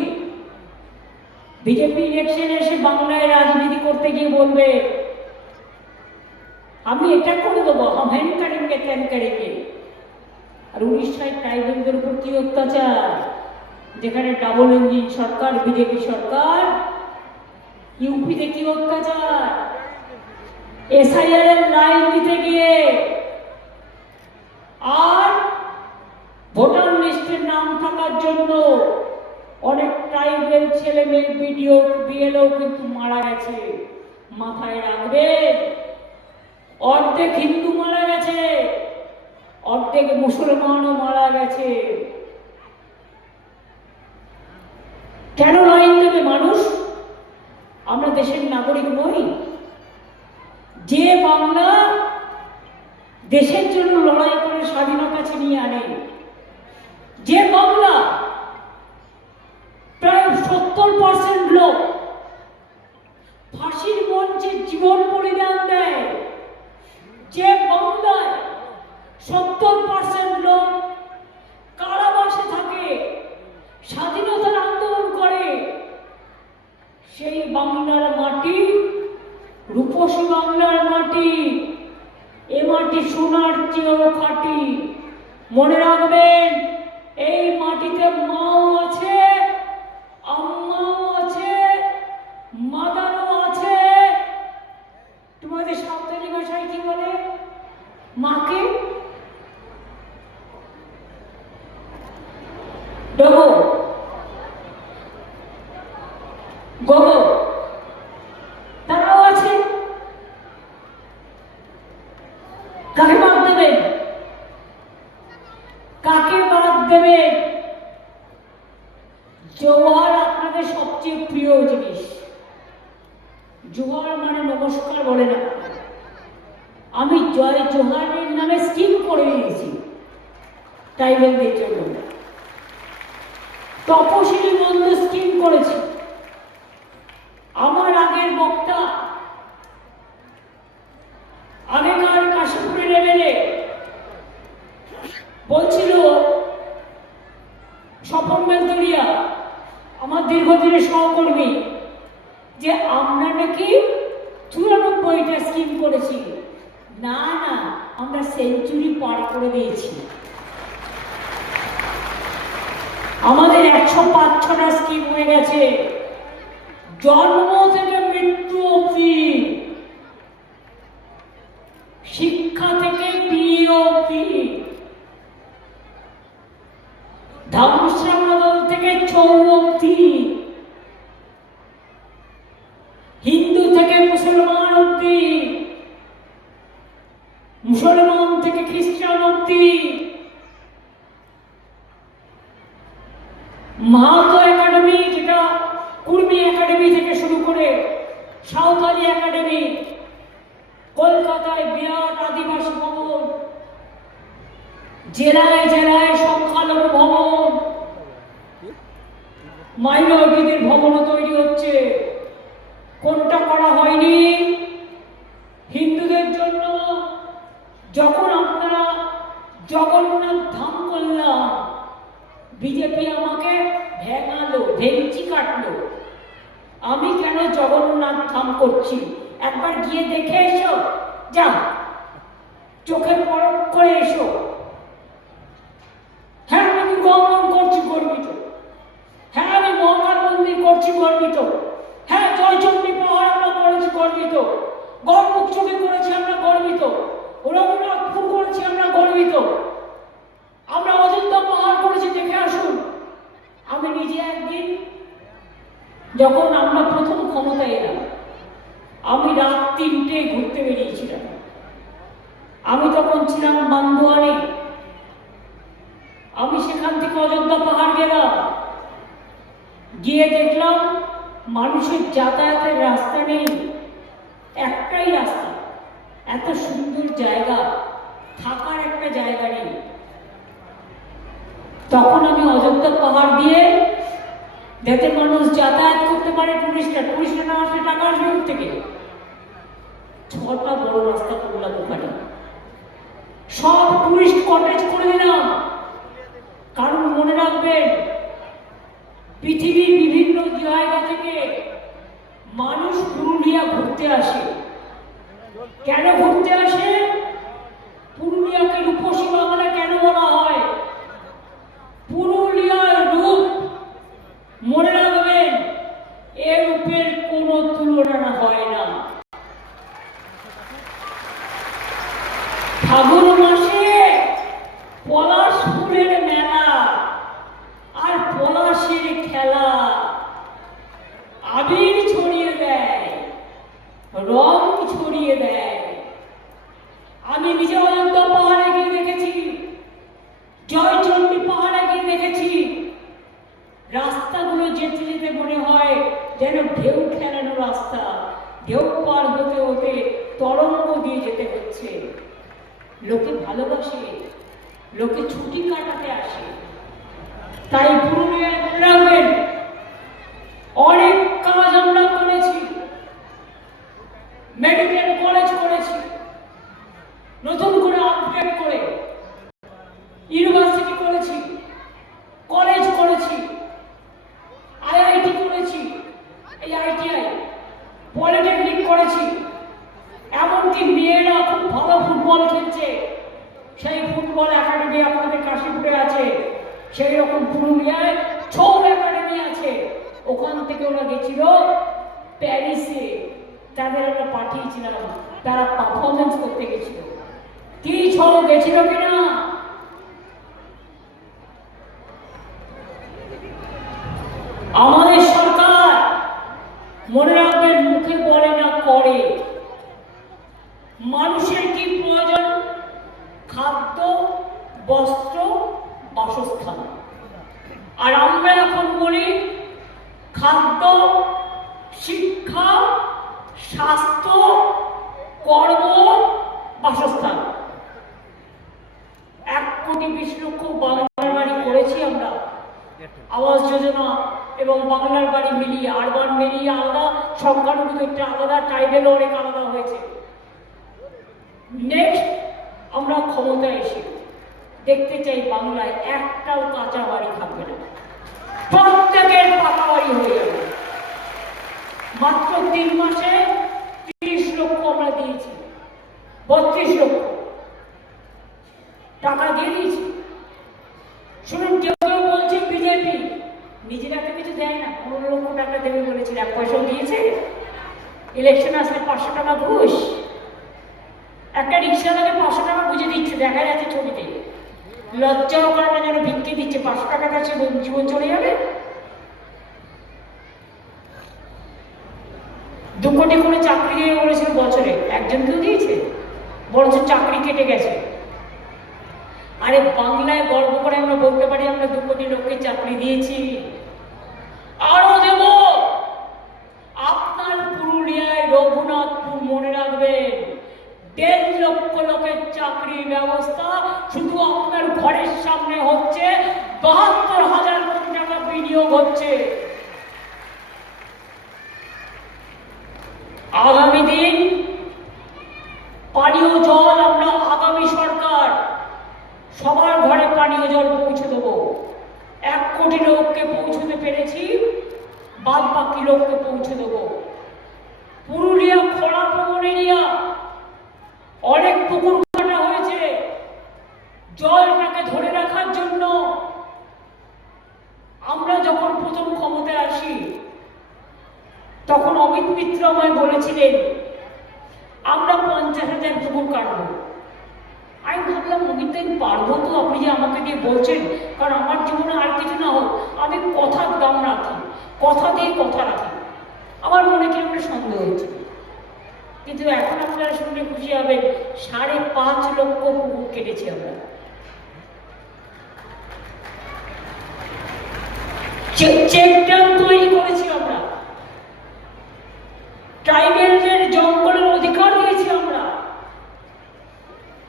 বিজেপি ইলেকশনে এসে বাংলায় রাজনীতি করতে গিয়ে বলবে আমি এটা করে দেবো, হ্যান করেঙ্গে ত্যান করেঙ্গে। আর উড়িষ্যায় ট্রাইবেলদের উপর কি অত্যাচার, যেখানে ডাবল ইঞ্জিন সরকার, বিজেপি সরকার। ইউপিতে কি অত্যাচার, এসআইআর এর লাইন দিতে গিয়ে আর ভোটার লিস্টের নাম থাকার জন্য অনেক ট্রাইবেল ছেলে মেয়ে বিএলও কিন্তু মারা গেছে। মাথায় রাখবেন, অর্ধেক হিন্দু মারা গেছে, অর্ধেক মুসলমানও মারা গেছে। কেন লাইন দেবে মানুষ? আমরা দেশের নাগরিক নই? যে বাংলা দেশের জন্য লড়াই করে স্বাধীনতা ছিনিয়ে আনে, যে বাংলা 70% লোক ফাঁসির মঞ্চে জীবন বলিদান দেয়, যে বাংলায় 70% লোক কারাবাসে থাকে, স্বাধীনতার আন্দোলন করে, সেই বাংলার মাটি রূপসী বাংলার মাটি, এ মাটি সোনার চেয়েও খাঁটি। মনে রাখবেন, এই মাটিতে মাও আছে, আম্মাও আছে, মাদারও আছে। তোমাদের সাঁওতালি ভাষায় কি বলে? মাকে ডগো, গগো, তারাও আছে। কাকে বাদ দেবেন? কাকে বাদ দেবেন? জোহার আপনাদের সবচেয়ে প্রিয় জিনিস। জোহার মানে নমস্কার বলে না। আমি জয় জোহারের নামে স্কিম করে দিয়েছি ট্রাইবেলদের জন্য, তপশিলি বন্ধ স্কিম করেছি। আমার আগের বক্তা আগেকার কাশীপুরের এমএলএ বলছিল, স্বপন বেলতরিয়া আমার দীর্ঘদিনের সহকর্মী, যে আমরা নাকি 94টা স্কিম করেছি। না না, আমরা সেঞ্চুরি পার করে দিয়েছি। আমাদের 105টা স্কিম হয়ে গেছে, জন্ম থেকে মৃত্যু অবধি, শিক্ষা থেকে বিয়ে অবধি, ধ্বংসা বদল থেকে ছৌ অবধি, হিন্দু থেকে মুসলমান অবধি, মুসলমান থেকে খ্রিস্টান অবধি, মাহাতো একাডেমি, যেটা কুর্মী একাডেমি থেকে শুরু করে সাঁওতালি একাডেমি, কলকাতায় বিরাট আদিবাসী ভবন, জেলায় জেলায় সংখ্যালঘু ভবন, মাইনরিটিদের ভবনও তৈরি হচ্ছে। কোনটা করা হয়নি? হিন্দুদের জন্য যখন আপনারা জগন্নাথ ধাম করলাম, বিজেপি আমাকে ভেঙালো, ভেঙচি কাটলো। আমি কেন জগন্নাথ ধাম করছি? একবার গিয়ে দেখে এসো, যাও চোখে পরখ করে এসো। হ্যাঁ, আমি গমন করছি গর্বিত। হ্যাঁ, আমি মহাকাল মন্দির করছি গর্বিত। হ্যাঁ, জয়চন্ডী পাহাড় আমরা করেছি গর্বিত। গড়মুখ করেছি আমরা গর্বিত। রঘুনাথপুর করেছি আমরা গর্বিত। আমরা অযোধ্যা পাহাড় করেছি, দেখে আসুন। আমি নিজে একদিন, যখন আমরা প্রথম ক্ষমতায় এলাম, আমি রাত 3টে ঘুরতে বেরিয়েছিলাম। আমি তখন ছিলাম বান্দোয়ানে। আমি সেখান থেকে অযোধ্যা পাহাড় গেলাম, গিয়ে দেখলাম মানুষের যাতায়াতের রাস্তা নেই, একটাই রাস্তা। এত সুন্দর জায়গা, থাকার একটা জায়গা নেই। তখন আমি অযোধ্যা পাহাড় দিয়ে, যাতে মানুষ যাতায়াত করতে পারে, টুরিস্টরা না আসলে টাকা আসবে ওর থেকে, 6টা বড় রাস্তা করলাম ওখানে। সব টুরিস্ট কটেজ করে দিলাম। কারণ মনে রাখবেন, পৃথিবীর বিভিন্ন জায়গা থেকে মানুষ পুরুলিয়া ঘুরতে আসে। কেন ঘুরতে আসে? পুরুলিয়াকে রূপসী বাংলা কেন বলা হয়? পুরুলিয়ার রূপ, মনে রাখবেন, এ রূপের কোনো তুলনা হয় না। ফাগুন মাসে পলাশ ফুলের মেলা আর পলাশের খেলা, আবির ছড়িয়ে দেয়, রং ছড়িয়ে দেয়। আমি নিজে অযোধ্যা পাহাড়ে গিয়ে দেখেছি, জয়চন্ডী পাহাড়ে গিয়ে দেখেছি। রাস্তাগুলো যেতে যেতে মনে হয় যেন ঢেউ খেলানো রাস্তা, ঢেউ পার হতে হতে তরঙ্গ দিয়ে যেতে হচ্ছে। লোকে ভালোবাসে, লোকে ছুটি কাটাতে আসে। তাই পুরুলিয়ায় মনে রাখবেন, সেই রকম পুরুলিয়ায় ছৌ একাডেমি আছে, ওখান থেকে ওরা গেছিল প্যারিসে, তাদের আমরা পাঠিয়েছিলাম, তারা পারফরমেন্স করতে গেছিল। কি ছৌ গেছিল কিনা? আমাদের সরকার মনে রাখবেন মুখে বলে না করে। মানুষের কি প্রয়োজন? খাদ্য, বস্ত্র, বাসস্থান। আর আমরা এখন বলি খাদ্য, শিক্ষা, স্বাস্থ্য, কর্ম, বাসস্থান। 1,20,00,000 বাংলার বাড়ি করেছি আমরা, আবাস যোজনা এবং বাংলার বাড়ি মিলিয়ে, আরবান মিলিয়ে আলাদা, সংখ্যালঘুদেরটা আলাদা, ট্রাইবেল অনেক আলাদা হয়েছে। নেক্সট আমরা ক্ষমতায় এসে দেখতে চাই বাংলায় একটাও কাঁচা বাড়ি থাকবে না, প্রত্যেকের পাকা বাড়ি হয়ে যাবে। মাত্র 3 মাসে 30 লক্ষ আমরা দিয়েছি, 32 লক্ষ টাকা দিয়ে দিয়েছি। শুনুন, কেউ কেউ বলছে বিজেপি নিজেরা তো কিছু দেয় না, 15 লক্ষ টাকা দেবে বলেছিল, 1 পয়সাও দিয়েছে। ইলেকশন আসলে 500 টাকা ঘুষ, একটা রিক্সাওয়ালাকে 500 টাকা বুঝে দিচ্ছে, দেখা যাচ্ছে ছবিতে। লজ্জাও করে না যেন ভিক্ষে দিচ্ছে, 500 টাকা কাছে জীবন চলে যাবে। 2 কোটি করে চাকরি দিয়ে বলেছিল বছরে, একজনকেও দিয়েছে, বরঞ্চ চাকরি কেটে গেছে। আরে বাংলায় গর্ব করে আমরা বলতে পারি আমরা 2 কোটি লোককে চাকরি দিয়েছি, আরো দেব। আপনার পুরুলিয়ায় রঘুনাথপুর মনে রাখবেন, 1.5 লক্ষ লোকের চাকরির ব্যবস্থা শুধু আপনার ঘরের সামনে হচ্ছে, 72,000 কোটি টাকা বিনিয়োগ হচ্ছে। আগামী দিন পানীয় জল আমরা, আগামী সরকার সবার ঘরে পানীয় জল পৌঁছে দেবো। 1 কোটি লোককে পৌঁছতে পেরেছি, বাদ বাকি লোককে পৌঁছে দেবো। পুরুলিয়া খরা প্রবণ এরিয়া, অনেক পুকুর কাটা হয়েছে জলটাকে ধরে রাখার জন্য। আমরা যখন প্রথম ক্ষমতায় আসি তখন অমিত মিত্র আমায় বলেছিলেন আমরা 50,000 পুকুর কাটবো। আমি ভাবলাম অমিত আমি পারবো তো, আপনি যে আমাকে দিয়ে বলছেন, কারণ আমার জীবনে আর কিছু না হোক আমি কথার দাম রাখি, কথা দিয়ে কথা রাখি। আমার মনে কি একটা সন্দেহ হয়েছে, কিন্তু এখন আপনারা শুনলে খুশি হবেন, 5.5 লক্ষ পুকুর কেটেছি আমরা। চেক ড্যাম তৈরি করেছি আমরা, ট্রাইবেলদের জঙ্গলের অধিকার দিয়েছি আমরা,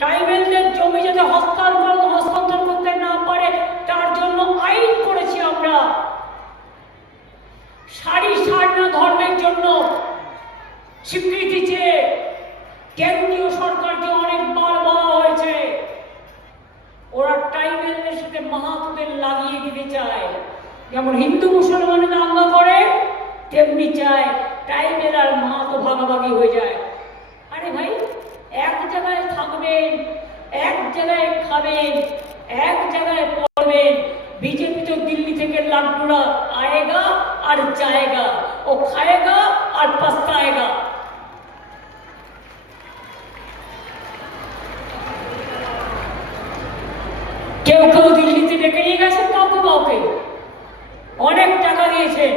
ট্রাইবেলদের জমি যাতে হস্তান্তর করতে না পারে তার জন্য আইন করেছি আমরা। সারি সারনা ধর্মের জন্য স্বীকৃতি চেয়ে কেন্দ্রীয় সরকারকে অনেকবার বলা হয়েছে, ওরা ট্রাইবেলদের সাথে মাহাতোদের লাগিয়ে দিতে চায়। যেমন হিন্দু মুসলমানের দাঙ্গা করে, তেমনি চায় ট্রাইবেল আর মাহাতো ভাগাভাগি হয়ে যায়। আরে ভাই, এক জায়গায় থাকবেন, এক জায়গায় খাবেন, এক জায়গায় পড়বেন। বিজেপি তো দিল্লি থেকে লাড্ডুরা আয়েগা আর যায়গা, ও খায়েগা আর পস্তায়েগা। কেউ কেউ দিল্লিতে ডেকে নিয়ে গেছেন কাউকে কাউকে, অনেক টাকা দিয়েছেন,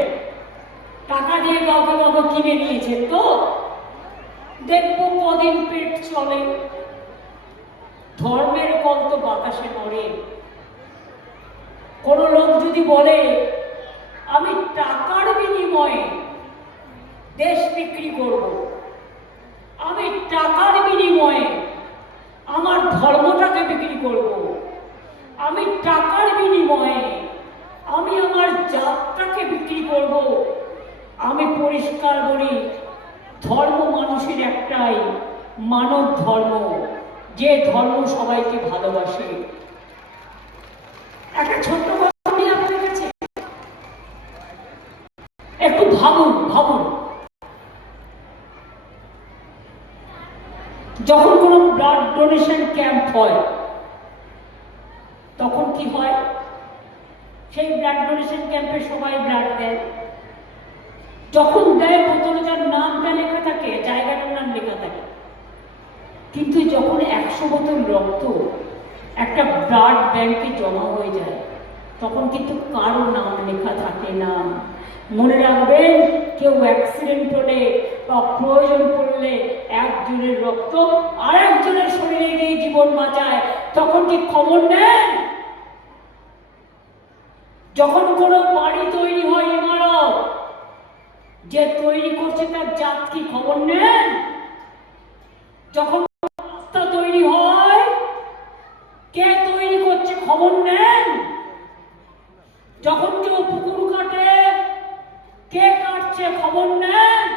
টাকা দিয়ে কাউকে কাউকে কিনে নিয়েছেন। তো দেখবো কদিন পেট চলে। ধর্মের কল তো বাতাসে নড়ে। কোন লোক যদি বলে আমি টাকার বিনিময়ে দেশ বিক্রি করব, আমি টাকার বিনিময়ে আমার ধর্মটাকে বিক্রি করব, আমি টাকার বিনিময়ে আমি আমার জাতটাকে বিক্রি করব, আমি পরিষ্কার বলি ধর্ম মানুষের একটাই, মানব ধর্ম, যে ধর্ম সবাইকে ভালোবাসে। একটা ছোট্ট কথা আমি আপনার কাছে, একটু ভাবুন ভাবুন, যখন কোনো ব্লাড ডোনেশন ক্যাম্প হয় তখন কি হয়? সেই ব্লাড ডোনেশন ক্যাম্পে সবাই ব্লাড দেয়। যখন দেয় বোতলে তার নামটা লেখা থাকে, জায়গাটার নাম লেখা থাকে, কিন্তু যখন 100 বোতল রক্ত একটা ব্লাড ব্যাংকে জমা হয়ে যায় তখন কিন্তু কারো নাম লেখা থাকে না। মনে রাখবেন, কেউ অ্যাক্সিডেন্ট হলে বা প্রয়োজন পড়লে একজনের রক্ত আর একজনের শরীরে গিয়ে জীবন বাঁচায়, তখন কি খবর নেন? যখন কোনো বাড়ি তৈরি হয়, ইমারত, যে তৈরি করছে তার জাত কি খবর নেন? যখন রাস্তা তৈরি হয়, কে তৈরি করছে খবর নেন? যখন কেউ পুকুর কাটে, কে কাটছে খবর নেন?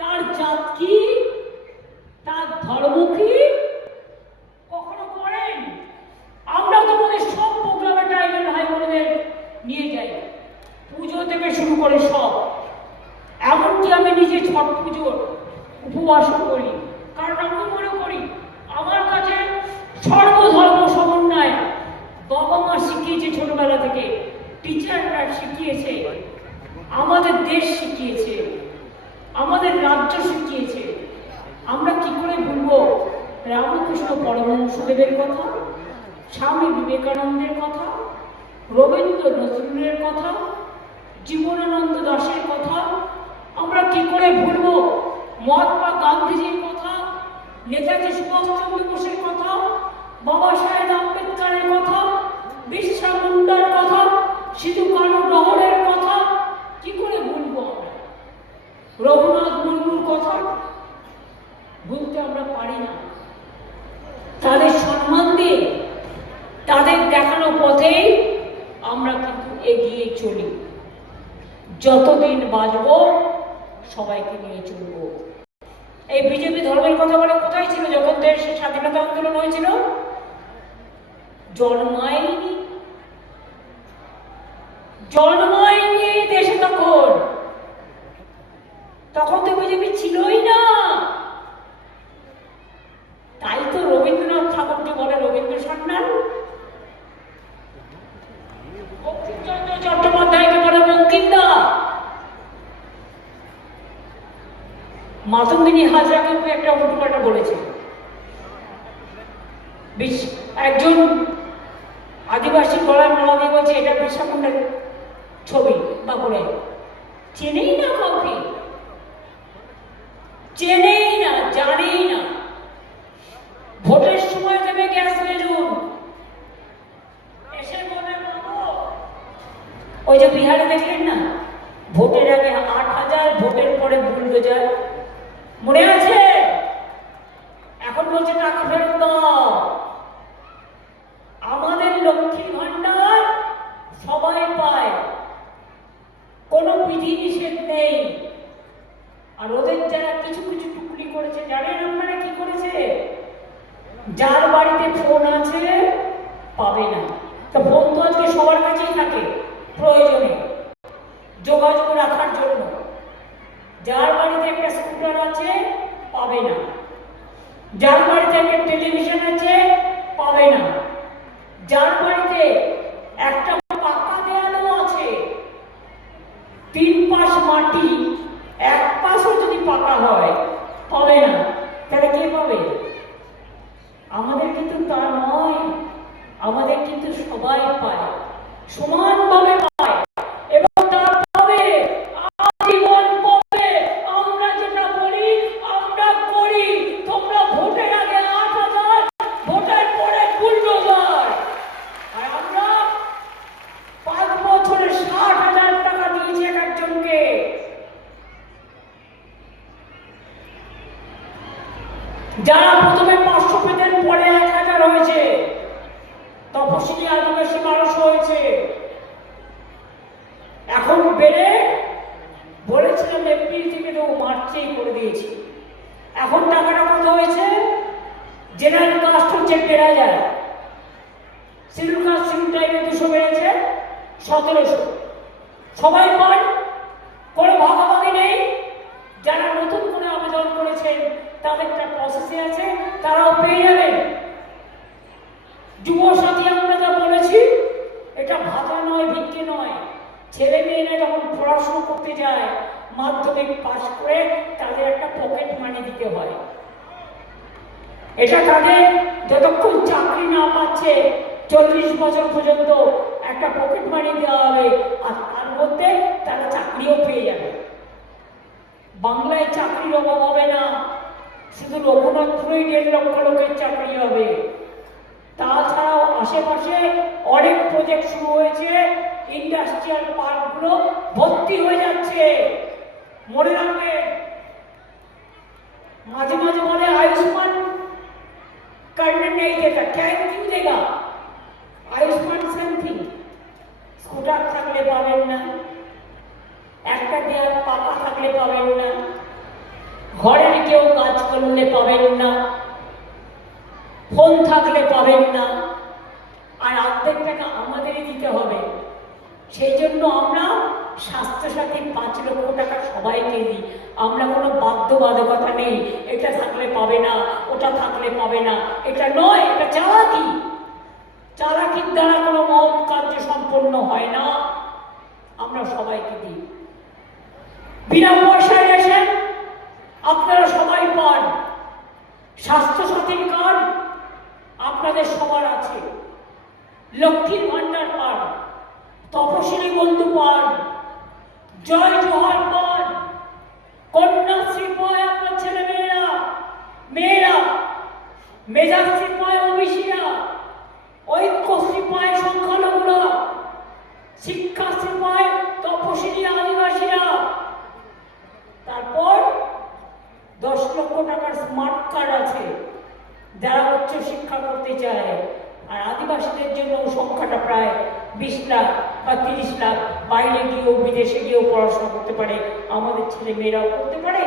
তার জাত কি, তার ধর্ম কি কখনো করেন? আমরা তোমাদের সব প্রোগ্রামে ট্রাইবাল ভাই বোনদের নিয়ে যাই, পুজো থেকে শুরু করে সব। এমনকি আমি নিজে ছট পুজোর উপবাসও করি, কারণ আমি মনে করি আমার কাছে সর্বধর্ম সমন্বয় বাবা মা শিখিয়েছে, ছোটবেলা থেকে টিচাররা শিখিয়েছে, আমাদের দেশ শিখিয়েছে, আমাদের রাজ্য শিখিয়েছে। আমরা কি করে ভুলবো রামকৃষ্ণ পরমহংসদেবের কথা, স্বামী বিবেকানন্দের কথা, রবীন্দ্র নজরুলের কথা, জীবনানন্দ দাশের কথা? আমরা কি করে ভুলবো মহাত্মা গান্ধীজির কথা, নেতাজি সুভাষচন্দ্র বোসের কথা, বাবা সাহেব আম্বেদকরের কথা, বিরসা মুন্ডার কথা, সিধু কানু ডহরের কথা? কি করে ভুলবো আমরা? রঘুনাথ মুর্মুর কথা ভুলতে আমরা পারি না। তাদের সম্মান দিয়ে, তাদের দেখানো পথেই আমরা কিন্তু এগিয়ে চলি। যতদিন বাঁচব সবাইকে নিয়ে চলব। এই বিজেপি ধর্মের কথা বলে কোথায় ছিল যখন দেশের স্বাধীনতা আন্দোলন হয়েছিল? জন্মায়নি, জন্মায়নি এই দেশে। তখন তো বিজেপি ছিলই না। তাই তো রবীন্দ্রনাথ ঠাকুরকে বলে রবীন্দ্র সম্মান, বঙ্কিমচন্দ্র চট্টোপাধ্যায়কে বলে বঙ্কিমদা, মাতঙ্গিনী হাজরাকে একটা উল্টোপাল্টা বলেছে। একজন আদিবাসী গলায় মালা দিয়ে বলছে এটা বিরসা মুন্ডার ছবি বা করে, চেনেই না কাউকে, চেনেই না, জানেই না। ভোটের সময় দেবে গ্যাস বেলুন, এসে বলে ওই যে বিহারে দেখলেন না, ভোটের আগে 8,000, ভোটের পরে বুলডোজার, মনে আছে? এখন বলছে টাকা ফেরত দাও। আমাদের লক্ষ্মী ভান্ডার সবাই পায়, কোনো বিধি নিষেধ নেই। আর ওদের যারা কিছু কিছু টুকলি করেছে, জানেন আপনারা কি করেছে? যার বাড়িতে ফোন আছে পাবে না, তো ফোন তো আজকে সবার কাছেই থাকে প্রয়োজনে যোগাযোগ রাখার জন্য। যার বাড়িতে একটা স্কুটার আছে পাবে না, যার বাড়িতে একটা টেলিভিশন আছে পাবে না, যার বাড়িতে একটা পাকা দেয়ালও আছে, 3 পাশ মাটি, 1 পাশও যদি পাকা হয় পাবে না। তাহলে কে পাবে? আমাদের কিন্তু তা নয়, আমাদের কিন্তু সবাই পায়, সমানভাবে পায়, এবং তার পাবে, আজীবন পাবে। আমরা যেটা বলি আমরা করি। তোমরা ভোটের আগে 8,000, ভোটের পরে বুলডোজার, আর আমরা 5 বছরে 60,000 টাকা দিয়েছি একজনকে। যারা প্রথমে 500 পেতেন, পরে 1,000 হয়েছে, তপশিলি আদিবাসী মানুষ হয়েছে। এখন বেড়ে বলেছিলাম এপ্রিল থেকে তো মার্চেই করে দিয়েছি। এখন টাকাটা কত হয়েছে? জেনারেল কাস্ট হচ্ছে 1,500, শিডিউল কাস্ট শিডিউল টাইমে 200 বেড়েছে, 1,700। সবাই পান, কোনো ভাগাভাগি নেই। যারা নতুন করে আবেদন করেছেন তাদেরটা প্রসেসে আছে, তারাও পেয়ে যাবেন। যুব সাথী আমরা যা বলেছি, এটা ভাতা নয়, ছেলেমেয়েরা যখন পড়াশোনা করতে যায় মাধ্যমিক পাশ করে তাদের একটা পকেট মানি দিতে হয়। এটা তাদের যতক্ষণ চাকরি না পাচ্ছে 40 বছর পর্যন্ত একটা পকেট মানি দেওয়া হবে, আর তার মধ্যে তারা চাকরিও পেয়ে যাবে। বাংলায় চাকরির অভাব হবে না, শুধু রঘুনাথপুরেই 1.5 লক্ষ লোকের চাকরি হবে। তাছাড়াও আশেপাশে অনেক প্রজেক্ট শুরু হয়েছে, ইন্ডাস্ট্রিয়াল পার্কগুলো ভর্তি হয়ে যাচ্ছে। মনে রাখবেন, মাঝে মাঝে বলে আয়ুষ্মান কার্ড নেই দেতা, क्या क्यों देगा? আয়ুষ্মান সেন্থি স্কুটার থাকলে পাবেন না, একটা দেয়াল পাকা থাকলে পাবেন না, ঘরের কেউ কাজ করলে পাবেন না, ফোন থাকলে পাবেন না, আর অর্ধেক টাকা আমাদেরই দিতে হবে। সেই জন্য আমরা স্বাস্থ্যসাথী 5 লক্ষ টাকা সবাইকে দিই। আমরা কোনো বাধ্যবাধকতা নেই, এটা থাকলে পাবে না, ওটা থাকলে পাবে না, এটা নয়, এটা চালাকি। চালাকির দ্বারা কোনো মহৎ কার্য সম্পন্ন হয় না। আমরা সবাইকে দিই, বিনা পয়সায় রেশন আপনারা সবাই পান, স্বাস্থ্যসাথীর কার্ড আপনাদের সবার আছে, লক্ষ্মীর ভান্ডার পান, তপশিলি বন্ধু পান, জয় জোহার পান, কন্যাশ্রী পায় আপনার ছেলে মেয়েরা, মেধাশ্রী পায় ওবিসিরা, ঐক্যশ্রী পায় সংখ্যালঘুরা, শিক্ষাশ্রী পায় তপশিলি আদিবাসীরা। তারপর 10 লক্ষ টাকার স্মার্ট কার্ড আছে যারা উচ্চ শিক্ষা করতে চায়, আর আদিবাসীদের জন্য সংখ্যাটা প্রায় 20 লাখ বা 30 লাখ। বাইরে গিয়েও বিদেশে গিয়েও পড়াশোনা করতে পারে, আমাদের ছেলে মেয়েরাও করতে পারে।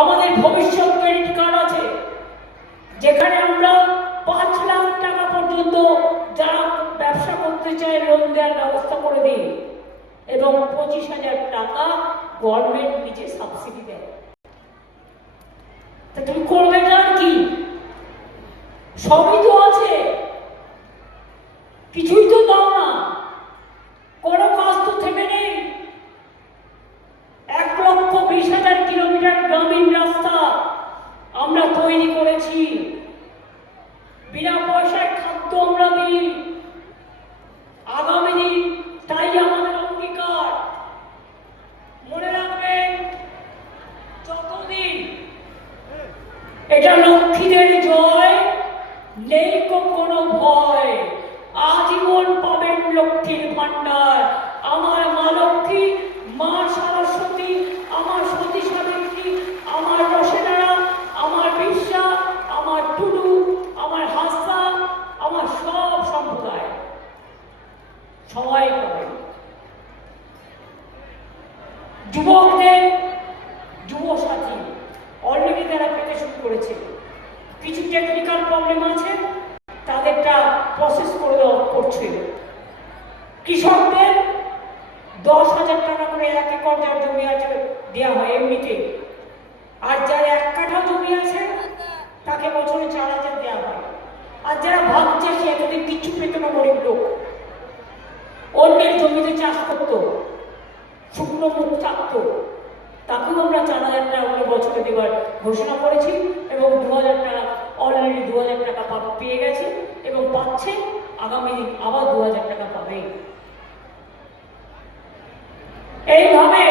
আমাদের ভবিষ্যৎ ক্রেডিট কার্ড আছে, যেখানে আমরা 5 লাখ টাকা পর্যন্ত যারা ব্যবসা করতে চায় লোন দেওয়ার ব্যবস্থা করে দিই, এবং 25,000 টাকা গভর্নমেন্ট নিজে সাবসিডি দেয়। তা তুমি করবে না কি? সবই তো আছে, কিছুই তো দাও না, কোনো কাজ তো থেমে নেই। 1,20,000 কিলোমিটার গ্রামীণ রাস্তা আমরা তৈরি করেছি, বিনা পয়সায় খাদ্য আমরা দিই। আগামী দিন তাই আমাদের অঙ্গীকার। মনে রাখবেন, যতদিন এটা লক্ষ্মীদের জয়, নেই কোনো ভয়, আজীবন পাবেন লক্ষ্মীর ভান্ডার। আমার মা লক্ষ্মী, মা সরস্বতী, আমার সতী সাবিত্রী, আমার রসেনারা, আমার বিশ্বা, আমার টুডু, আমার হাসা, আমার সব সম্প্রদায় সবাই পাবেন। যুবকদের যুবসাথী অলরেডি তারা পেতে শুরু করেছে। কিছু টেকনিক্যাল প্রবলেম আছে, তাদেরটা প্রসেস করে করছে। কৃষকদের 10,000 টাকা করে 1 একর যার জমি আছে দেওয়া হয় এমনিতে, আর যার 1 কাঠা জমি আছে তাকে বছরে 4,000 দেওয়া হয়। আর যারা ভাবছে সে এতদিন কিছু পেত না, গরিব লোক, অন্যের জমিতে চাষ করতো, শুকনো মুখ থাকতো, তাকেও আমরা 4,000 টাকা করে বছরে দেওয়ার ঘোষণা করেছি, এবং 2,000 টাকা অলরেডি 2,000 টাকা পেয়ে গেছে এবং পাচ্ছে। আগামী দিন আবার 2,000 টাকা পাবে। এইভাবে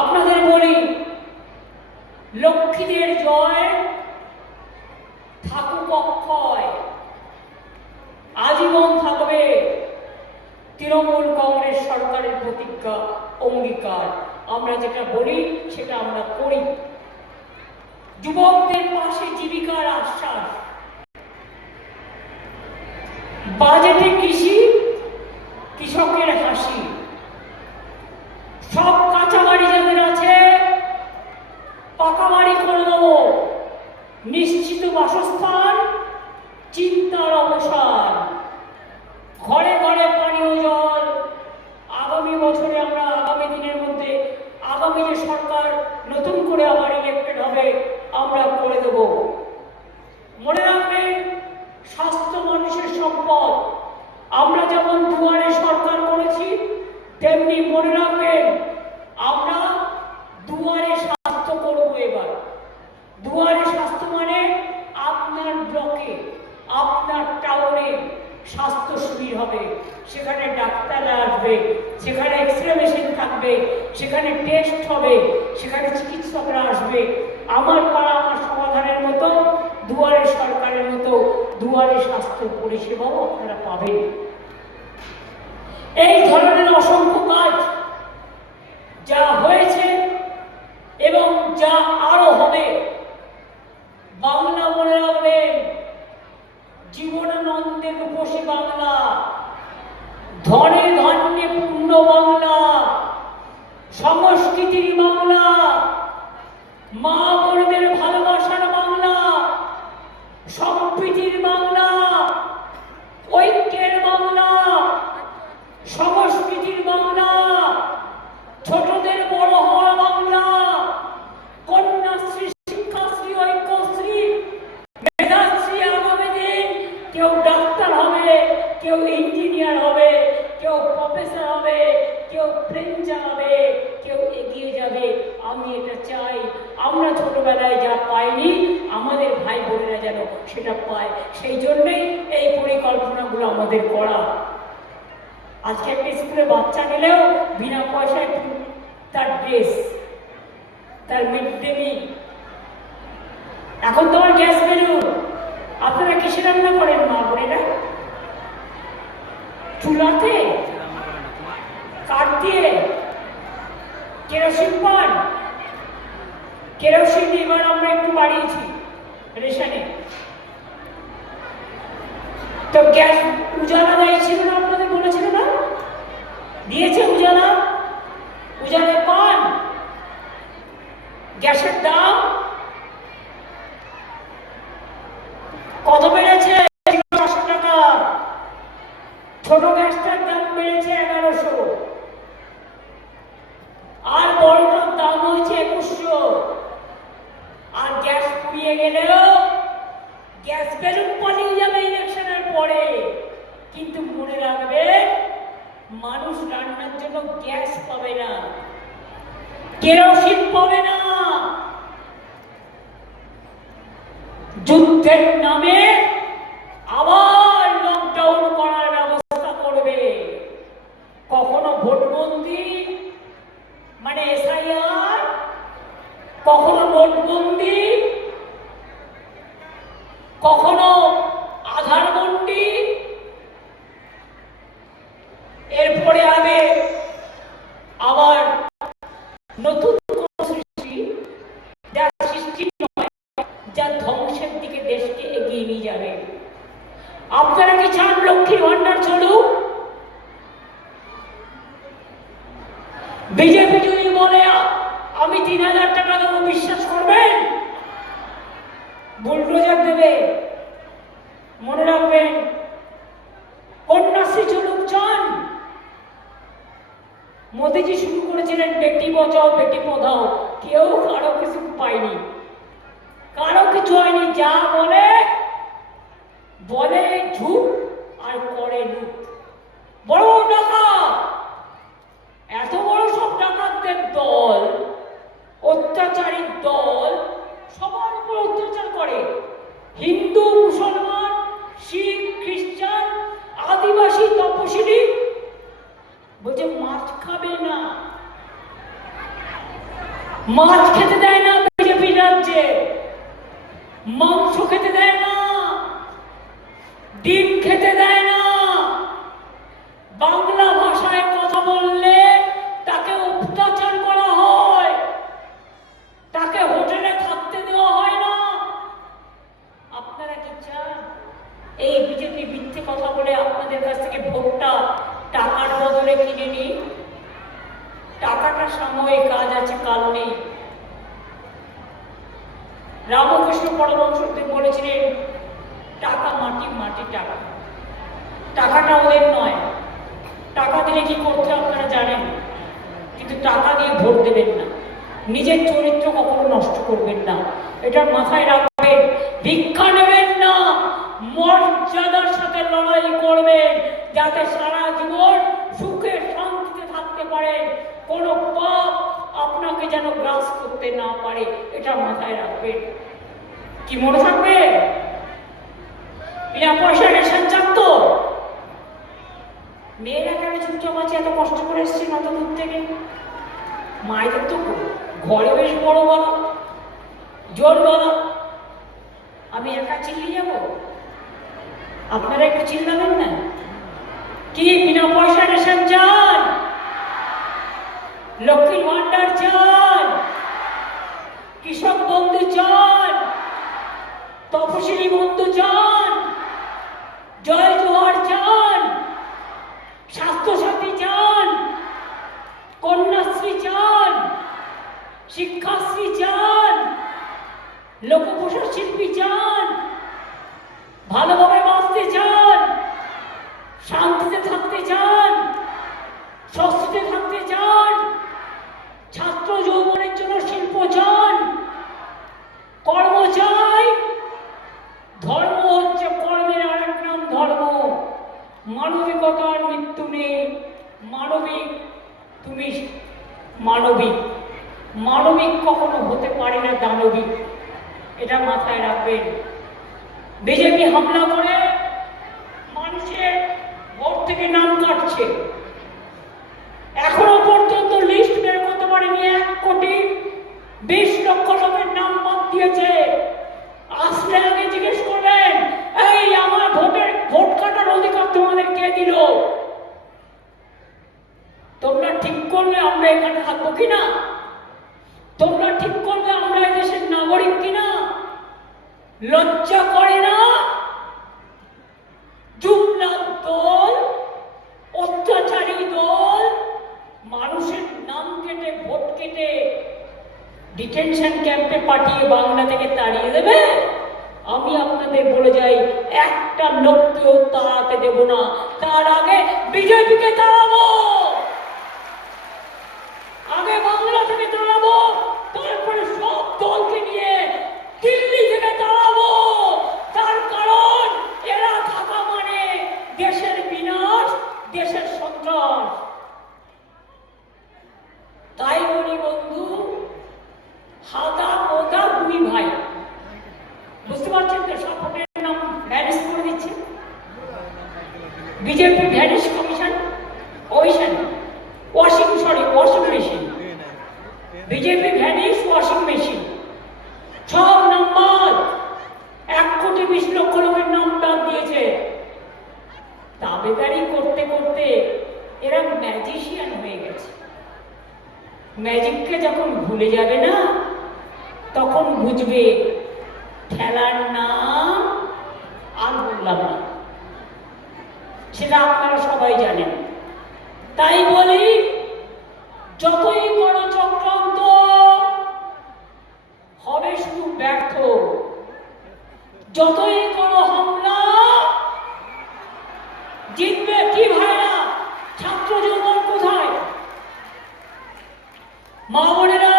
আপনাদের বলি, লক্ষ্মীদের জয় থাকুক অক্ষয়, আজীবন থাকবে তৃণমূল কংগ্রেস সরকারের প্রতিজ্ঞা, অঙ্গীকার। আমরা যেটা বলি সেটা আমরা করি। যুবকদের পাশে জীবিকার আশ্বাস, বাজেটে কৃষি, কৃষকের হাসি, সব কাঁচা বাড়ি যাদের আছে পাকা বাড়ি করে দেবো, নিশ্চিত বাসস্থান, চিন্তার অবসান, ঘরে ঘরে পানীয় জল। আগামী বছরে আমরা আগামী দিনের মধ্যে আগামী যে সরকার নতুন করে আবার ইলেক্টেড হবে আমরা করে দেব। মনে রাখবেন, স্বাস্থ্য মানুষের সম্পদ, আমরা যেমন দুয়ারে সরকার করেছি, তেমনি মনে রাখবেন আমরা দুয়ারে স্বাস্থ্য করবো। এবার দুয়ারে স্বাস্থ্য মানে আপনার ব্লকে, আপনার টাউনে স্বাস্থ্য শিবির হবে, সেখানে ডাক্তাররা আসবে, সেখানে এক্সরে মেশিন থাকবে, সেখানে টেস্ট হবে, সেখানে চিকিৎসকরা আসবে। আমার পাড়া আমার সমাধানের মতো দুয়ারে সরকারের মতো দুয়ারে স্বাস্থ্য পরিষেবাও আপনারা পাবেন। এই ধরনের অসংখ্য কাজ যা হয়েছে এবং যা আরো হবে, বাংলা মনে রাখবেন জীবনানন্দে রূপসী বাংলা, ধনে ধান্যে পূর্ণ বাংলা, সংস্কৃতির বাংলা, মা বোনদের ভালোবাসার বাংলা, সম্প্রীতির বাংলা, ঐক্যের বাংলা, সংস্কৃতির বাংলা, ছোটদের বড় হওয়া বাংলা, কন্যাশ্রী, শিক্ষাশ্রী, ঐক্যশ্রী, মেধাশ্রী। আগামী দিন কেউ ডাক্তার হবে, কেউ ইঞ্জিনিয়ার হবে, কেউ প্রফেসর হবে, কেউ প্লেন চালাবে, কেউ এগিয়ে যাবে। আমি এটা চাই আমরা ছোটবেলায় যা পাইনি আমাদের ভাই বোনেরা যেন সেটা পায়। সেই জন্যই এই পরিকল্পনাগুলো আমাদের করা। আজকে একটা স্কুলে বাচ্চা গেলেও বিনা পয়সায় তার ড্রেস, তার মিড ডে মিল। এখন তো আমার গ্যাস মেনু। আপনারা কিসে রান্না করেন মা বোনেরা? চুলাতে, কাঠ দিয়ে, কেরোসিন পান? কেরোসিন এবার আমরা একটু বাড়িয়েছি রেশনে। তো গ্যাস উজালা দেয় ছিল না, আপনাদের বলেছিল না? দিয়েছে উজালা, উজালায় পান। গ্যাসের দাম কত বেড়েছে? 500 টাকা। ছোট গ্যাসটার দাম বেড়েছে 1100, আর বড়টার দাম হয়েছে 2100। আর গ্যাস পুড়িয়ে গেলেও গ্যাস বেলুন পালিয়ে যাবে ইলেকশনের পরে। কিন্তু মনে রাখবে মানুষ রান্নার জন্য গ্যাস পাবে না, কেরোসিন পাবে না। যুদ্ধের নামে আবার লকডাউন করার ব্যবস্থা করবে। কখনো ভোটবন্দি মানে এসআইআর, কখনো নোটবন্দি, কখনো আধার বন্দি। এরপরে আগে আবার নতুন সৃষ্টি, যা সৃষ্টি নয়, যা ধ্বংসের দিকে দেশকে এগিয়ে নিয়ে যাবে। আপনারা কি চান লক্ষ্মীর ভান্ডার চলুক? বিজেপি যদি বলে আমি 3000 টাকা দেবো, বিশ্বাস করবেন? বুলডোজার দেবে। মনে রাখবেন কন্যাশ্রী চলুক চান? মোদীজি শুরু করেছিলেন বেটি বাঁচাও বেটি পড়াও, কেউ কারো কিছু পায়নি, কারো কিছু হয়নি। যা বলে বলে ঝুট আর করে লুট। বড় ডাকাত, এত বড় সব ডাকাতদের দল, অত্যাচারীর দল, সবার উপর অত্যাচার করে। হিন্দু, মুসলমান, শিখ, খ্রিস্টান, আদিবাসী, তপশিলি। বলছে মাছ খাবে না, মাছ খেতে দেয় না বিজেপি রাজ্যে, মাংস খেতে দেয় না, ডিম খেতে দেয় না। বাংলা ভাষায় কথা বললে তাকে অত্যাচার করা হয়, তাকে হোটেলে থাকতে দেওয়া হয় না। আপনারা কি চান এই বিজেপি মিথ্যে কথা বলে আপনাদের কাছ থেকে ভোটটা টাকার বদলে কিনে নিই? টাকাটা সাময়িক, কাজ আছে, কাল নেই। রামকৃষ্ণ পরমহংসদেব বলেছিলেন টাকা মাটি, মাটি টাকা। টাকাটা ওদের নয়। টাকা দিলে কি করতে আপনারা জানেন, কিন্তু টাকা দিয়ে ভোট দেবেন না। নিজের চরিত্র কখনো নষ্ট করবেন না, এটা মাথায় রাখবেন। ভিক্ষা নেবেন না, মর্যাদার সাথে লড়াই করবেন। যাতে সারা জীবন সুখে শান্তিতে থাকতে পারেন, কোনো পাপ আপনাকে যেন গ্রাস করতে না পারে, এটা মাথায় রাখবেন। কি মনে থাকবে? বিনা পয়সা রেশন চান তো? মেয়েরা কেন চুপচাপ আছে? এত কষ্ট করে এসছে অত দূর থেকে। মায়েদের তো ঘরে বেশ বড় গলা, জোর গলা। আমি একা চিল্লিয়ে যাব? আপনারা একটু চিল্লাবেন না? কি বিনা পয়সা রেশন চান? লক্ষ্মীর ভান্ডার চান? কৃষক বন্ধু চান? তপশিলি বন্ধু চান? জয় জোহার চান? স্বাস্থ্যসাথী চান? কন্যাশ্রী চান? শিক্ষাশ্রী চান? লোকপ্রশাসন শিল্পী চান? ভালোভাবে বাঁচতে চান? শান্তিতে থাকতে চান? স্বস্তিতে থাকতে চান? ছাত্র যৌবনের জন্য শিল্প চান? কর্ম চাই? ধর্ম হচ্ছে কর্মের আরেক নাম ধর্ম। মানবিকতার মৃত্যু নেই। মানবিক, তুমি মানবিক। মানবিক কখনো হতে পারে না দানবিক, এটা মাথায় রাখবেন। বিজেপি হামলা করে মানুষের ভোট থেকে নাম কাটছে। এখনো পর্যন্ত লিস্ট বের করতে পারেনি। 1,20,00,000 লোকের নাম বাদ দিয়েছে। আসলে আগে জিজ্ঞেস করবেন, এই আমার ভোট কাটার অধিকার তোমাদের কে দিল? তোমরা ঠিক করলে আমরা এখানে থাকবো কিনা? তোমরা ঠিক করলে আমরা এই দেশের নাগরিক কিনা? লজ্জা করে না? জুমলার দল, অত্যাচারী দল মানুষের নাম কেটে, ভোট কেটে ডিটেনশন ক্যাম্পে পাঠিয়ে বাংলা থেকে তাড়িয়ে দেবে? আমি আপনাদের বলে যাই, একটা লোককেও তাড়াতে দেব না। তার আগে বিজেপিকে তাড়াবো, আগে বাংলা থেকে তাড়াবো, তারপরে সব দলকে নিয়ে দিল্লি থেকে তাড়াবো। তার কারণ এরা থাকা মানে দেশের বিনাশ, দেশের সন্ত্রাস। তাই বলি বন্ধু, হাদা পোদা দুই ভাই, বুঝতে পারছেন তো? সব ভোটের নাম ভ্যানিশ করে দিচ্ছে BJP. Vanish commission, washing machine. BJP vanish washing machine, সব নাম্বার। 1,20,00,000 লোকের নাম বাদ দিয়েছে। দাবেদারি করতে করতে এরা ম্যাজিশিয়ান হয়ে গেছে। ম্যাজিককে যখন ভুলে যাবে না, তখন বুঝবে খেলার নাম আর বললাম না, সেটা আপনারা সবাই জানেন। তাই বলি, যতই বড় চক্রান্ত হবে শুধু ব্যর্থ। যতই বড় হামলা, জিতবে কি ভাইরা? ছাত্র যৌবন কোথায়? মা বোনেরা,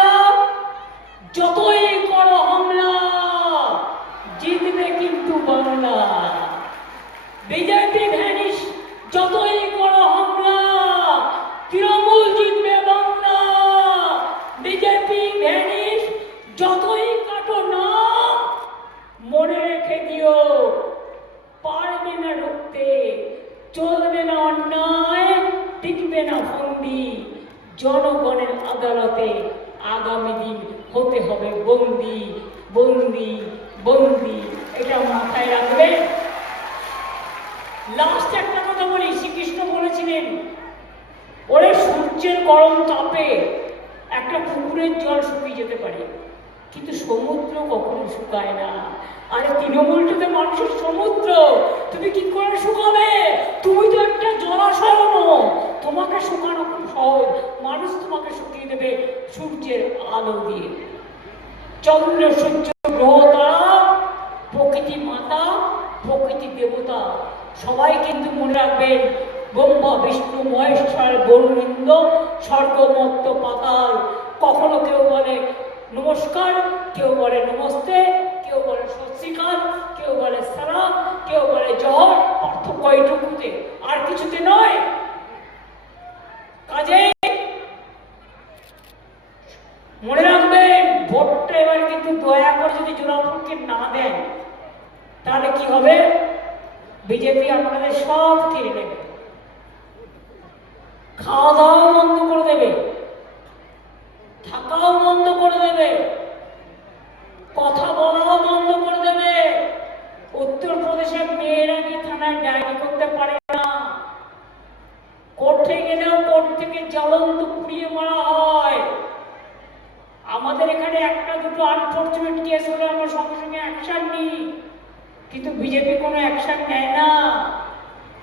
যতই বড় হামলা, জিতবে কিন্তু বাংলা। বিজেপি ভ্যানিশ, যতই বড় হামলা, তৃণমূল জিতবে বাংলা। বিজেপি ভ্যানিশ, যতই কাটো না, মনে রেখে দিও, পারবে না রুখতে। চলবে না অন্যায়, টিকবে না ফন্দি। জনগণের আদালতে আগামী দিন হতে হবে বন্দি, বন্দি, বন্দি। এটা মাথায় রাখবেন। লাস্ট একটা কথা বলি, শ্রীকৃষ্ণ বলেছিলেন, ওরে সূর্যের গরম তাপে একটা পুকুরের জল শুকিয়ে যেতে পারে, কিন্তু সমুদ্র কখনো শুকায় না। আরে তৃণমূলটাতে মানুষের সমুদ্র, তুমি কি করে শুকাবে? তুমি তো একটা জলাশয় নও। তোমাকে শুকানো খুব সহজ, মানুষ তোমাকে শুকিয়ে দেবে সূর্যের আলো দিয়ে। চন্দ্র, সূর্য, গ্রহ, তারা, প্রকৃতি মাতা, প্রকৃতি দেবতা, সবাই কিন্তু মনে রাখবেন, ব্রহ্মা, বিষ্ণু, মহেশ্বর, বরুণ, ইন্দ্র, স্বর্গ, মর্ত্য, পাতাল। কখনো কেউ বলে নমস্কার, কেউ বলে নমস্তে, কেউ বলে সত শ্রী আকাল, কেউ বলে সালাম, কেউ বলে জহর। পার্থক্য এইটুকুতে, আর কিছুতে সব কেড়ে নেবে, খাওয়া দাওয়াও বন্ধ করে দেবে, থাকাও বন্ধ করে দেবে, কথা বলাও বন্ধ করে দেবে। উত্তরপ্রদেশের মেয়েরা কি থানায় ডায়েরি করতে পারে না? কোর্টে গেলেও কোর্ট থেকে জ্বলন্ত পুড়িয়ে মারা হয়। আমাদের এখানে একটা দুটো আনফরচুনেট কেস হলে আমরা সঙ্গে সঙ্গে অ্যাকশন নিই, কিন্তু বিজেপি কোনো অ্যাকশন নেয় না।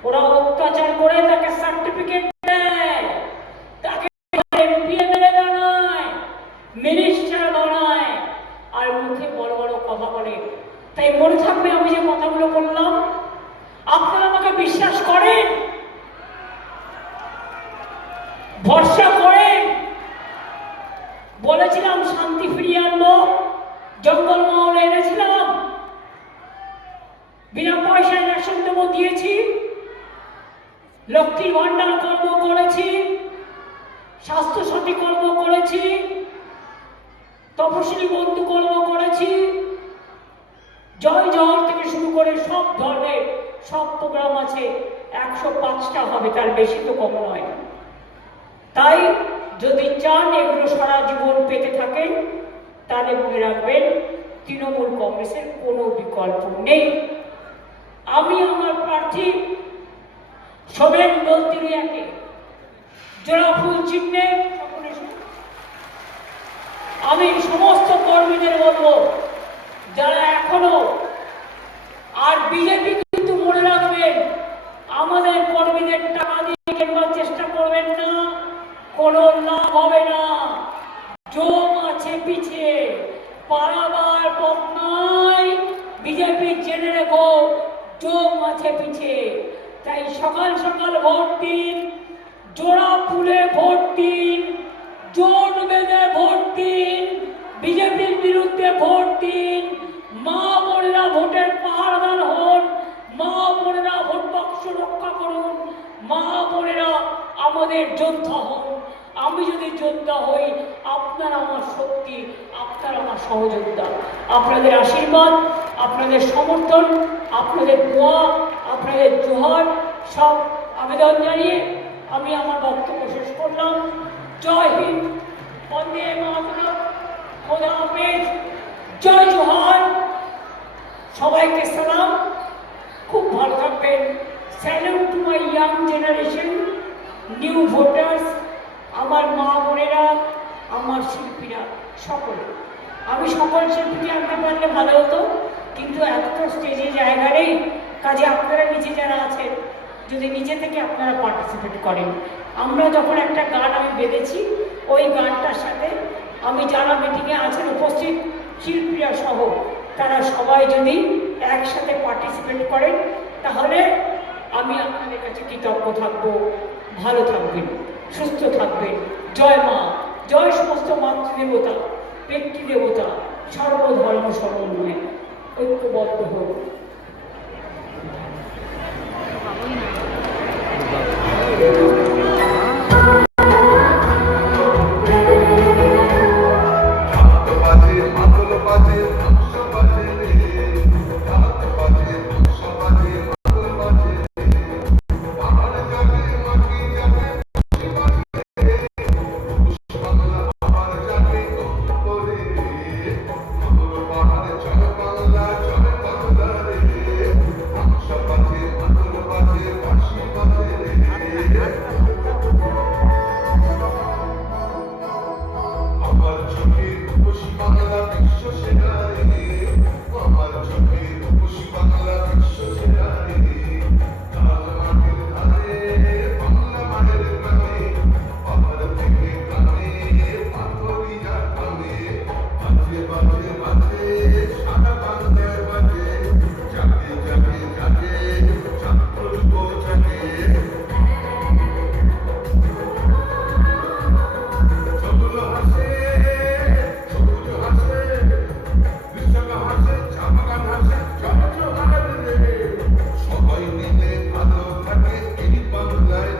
ওরা অত্যাচার করে তাকে সার্টিফিকেট দেয়, তাকে এমপি এমএলএ বানায়, মিনিস্টার বানায়, আর মুখে বড় বড় কথা বলে। তাই মনে থাকবে আমি যে কথাগুলো বললাম, আপনারা আমাকে বিশ্বাস করেন, ভরসা করেন। বলেছিলাম শান্তি ফিরিয়ে আনবো, জঙ্গলমহল এনেছিলাম, বিনা পয়সায় রেশন দেবো দিয়েছি, লক্ষ্মীর ভান্ডার কর্ম করেছি, স্বাস্থ্যসাথী কর্ম করেছি, তপশিলি বন্ধু কর্ম করেছি, জয় জহর থেকে শুরু করে সব ধরনের সব প্রোগ্রাম আছে। 105টা হবে, তার বেশি তো কম নয়। তাই যদি চান এগুলো সারা জীবন পেতে থাকেন, তাহলে মনে রাখবেন তৃণমূল কংগ্রেসের কোনো বিকল্প নেই। আমি আমার প্রার্থী সোমেন দলতিরিয়াকে জোড়া ফুল চিহ্নে আমি সমস্ত কর্মীদের বলবো, যারা এখনো আর বিজেপি কিন্তু মনে রাখবেন, আমাদের কর্মীদের টাকা দিয়ে কেনার চেষ্টা করবেন না, কোনো লাভ হবে না। জম আছে পিছিয়ে, পারাবার পথ নয়, বিজেপি জেনে রেখো জম আছে পিছিয়ে। তাই সকাল সকাল ভোট দিন, জোড়া ফুলে ভোট দিন, জোট বেঁধে ভোট দিন, বিজেপির বিরুদ্ধে ভোট দিন। মা বোনেরা ভোটের পাহাড়দার হন, মা বোনেরা ভোট বাক্স রক্ষা করুন, মা বোনেরা আমাদের যোদ্ধা হন। আমি যদি যোদ্ধা হই, আপনারা আমার শক্তি, আপনারা আমার সহযোদ্ধা। আপনাদের আশীর্বাদ, আপনাদের সমর্থন, আপনাদের দোয়া, আপনাদের জোহার সব আবেদন জানিয়ে আমি আমার বক্তব্য শেষ করলাম। জয় হিন্দ, বন্দে মাতরম, খোদা হাফেজ, জয় জোহার, সবাইকে সালাম, খুব ভালো থাকবেন। Salute to my young generation, new voters, আমার মা বোনেরা, আমার শিল্পীরা সকলে। আমি সকল শিল্পীকে আনতে পারলে ভালো হতো, কিন্তু এত স্টেজে জায়গা নেই। কাজে আপনারা নিচে যারা আছেন, যদি নিচে থেকে আপনারা পার্টিসিপেট করেন। আমরা যখন একটা গান আমি বেঁধেছি, ওই গানটার সাথে আমি যারা মিটিংয়ে আছেন উপস্থিত শিল্পীরা সহ, তারা সবাই যদি একসাথে পার্টিসিপেট করেন, তাহলে আমি আপনাদের কাছে কৃতজ্ঞ থাকবো। ভালো থাকবেন, সুস্থ থাকবেন। জয় মা, জয় সমস্ত মাতৃদেবতা, ব্যক্তিদেবতা, সর্বধর্ম সমন্বয়ে ঐক্যবদ্ধ হোক। সবাই মিলে ভালো থাকে এই বাংলায়।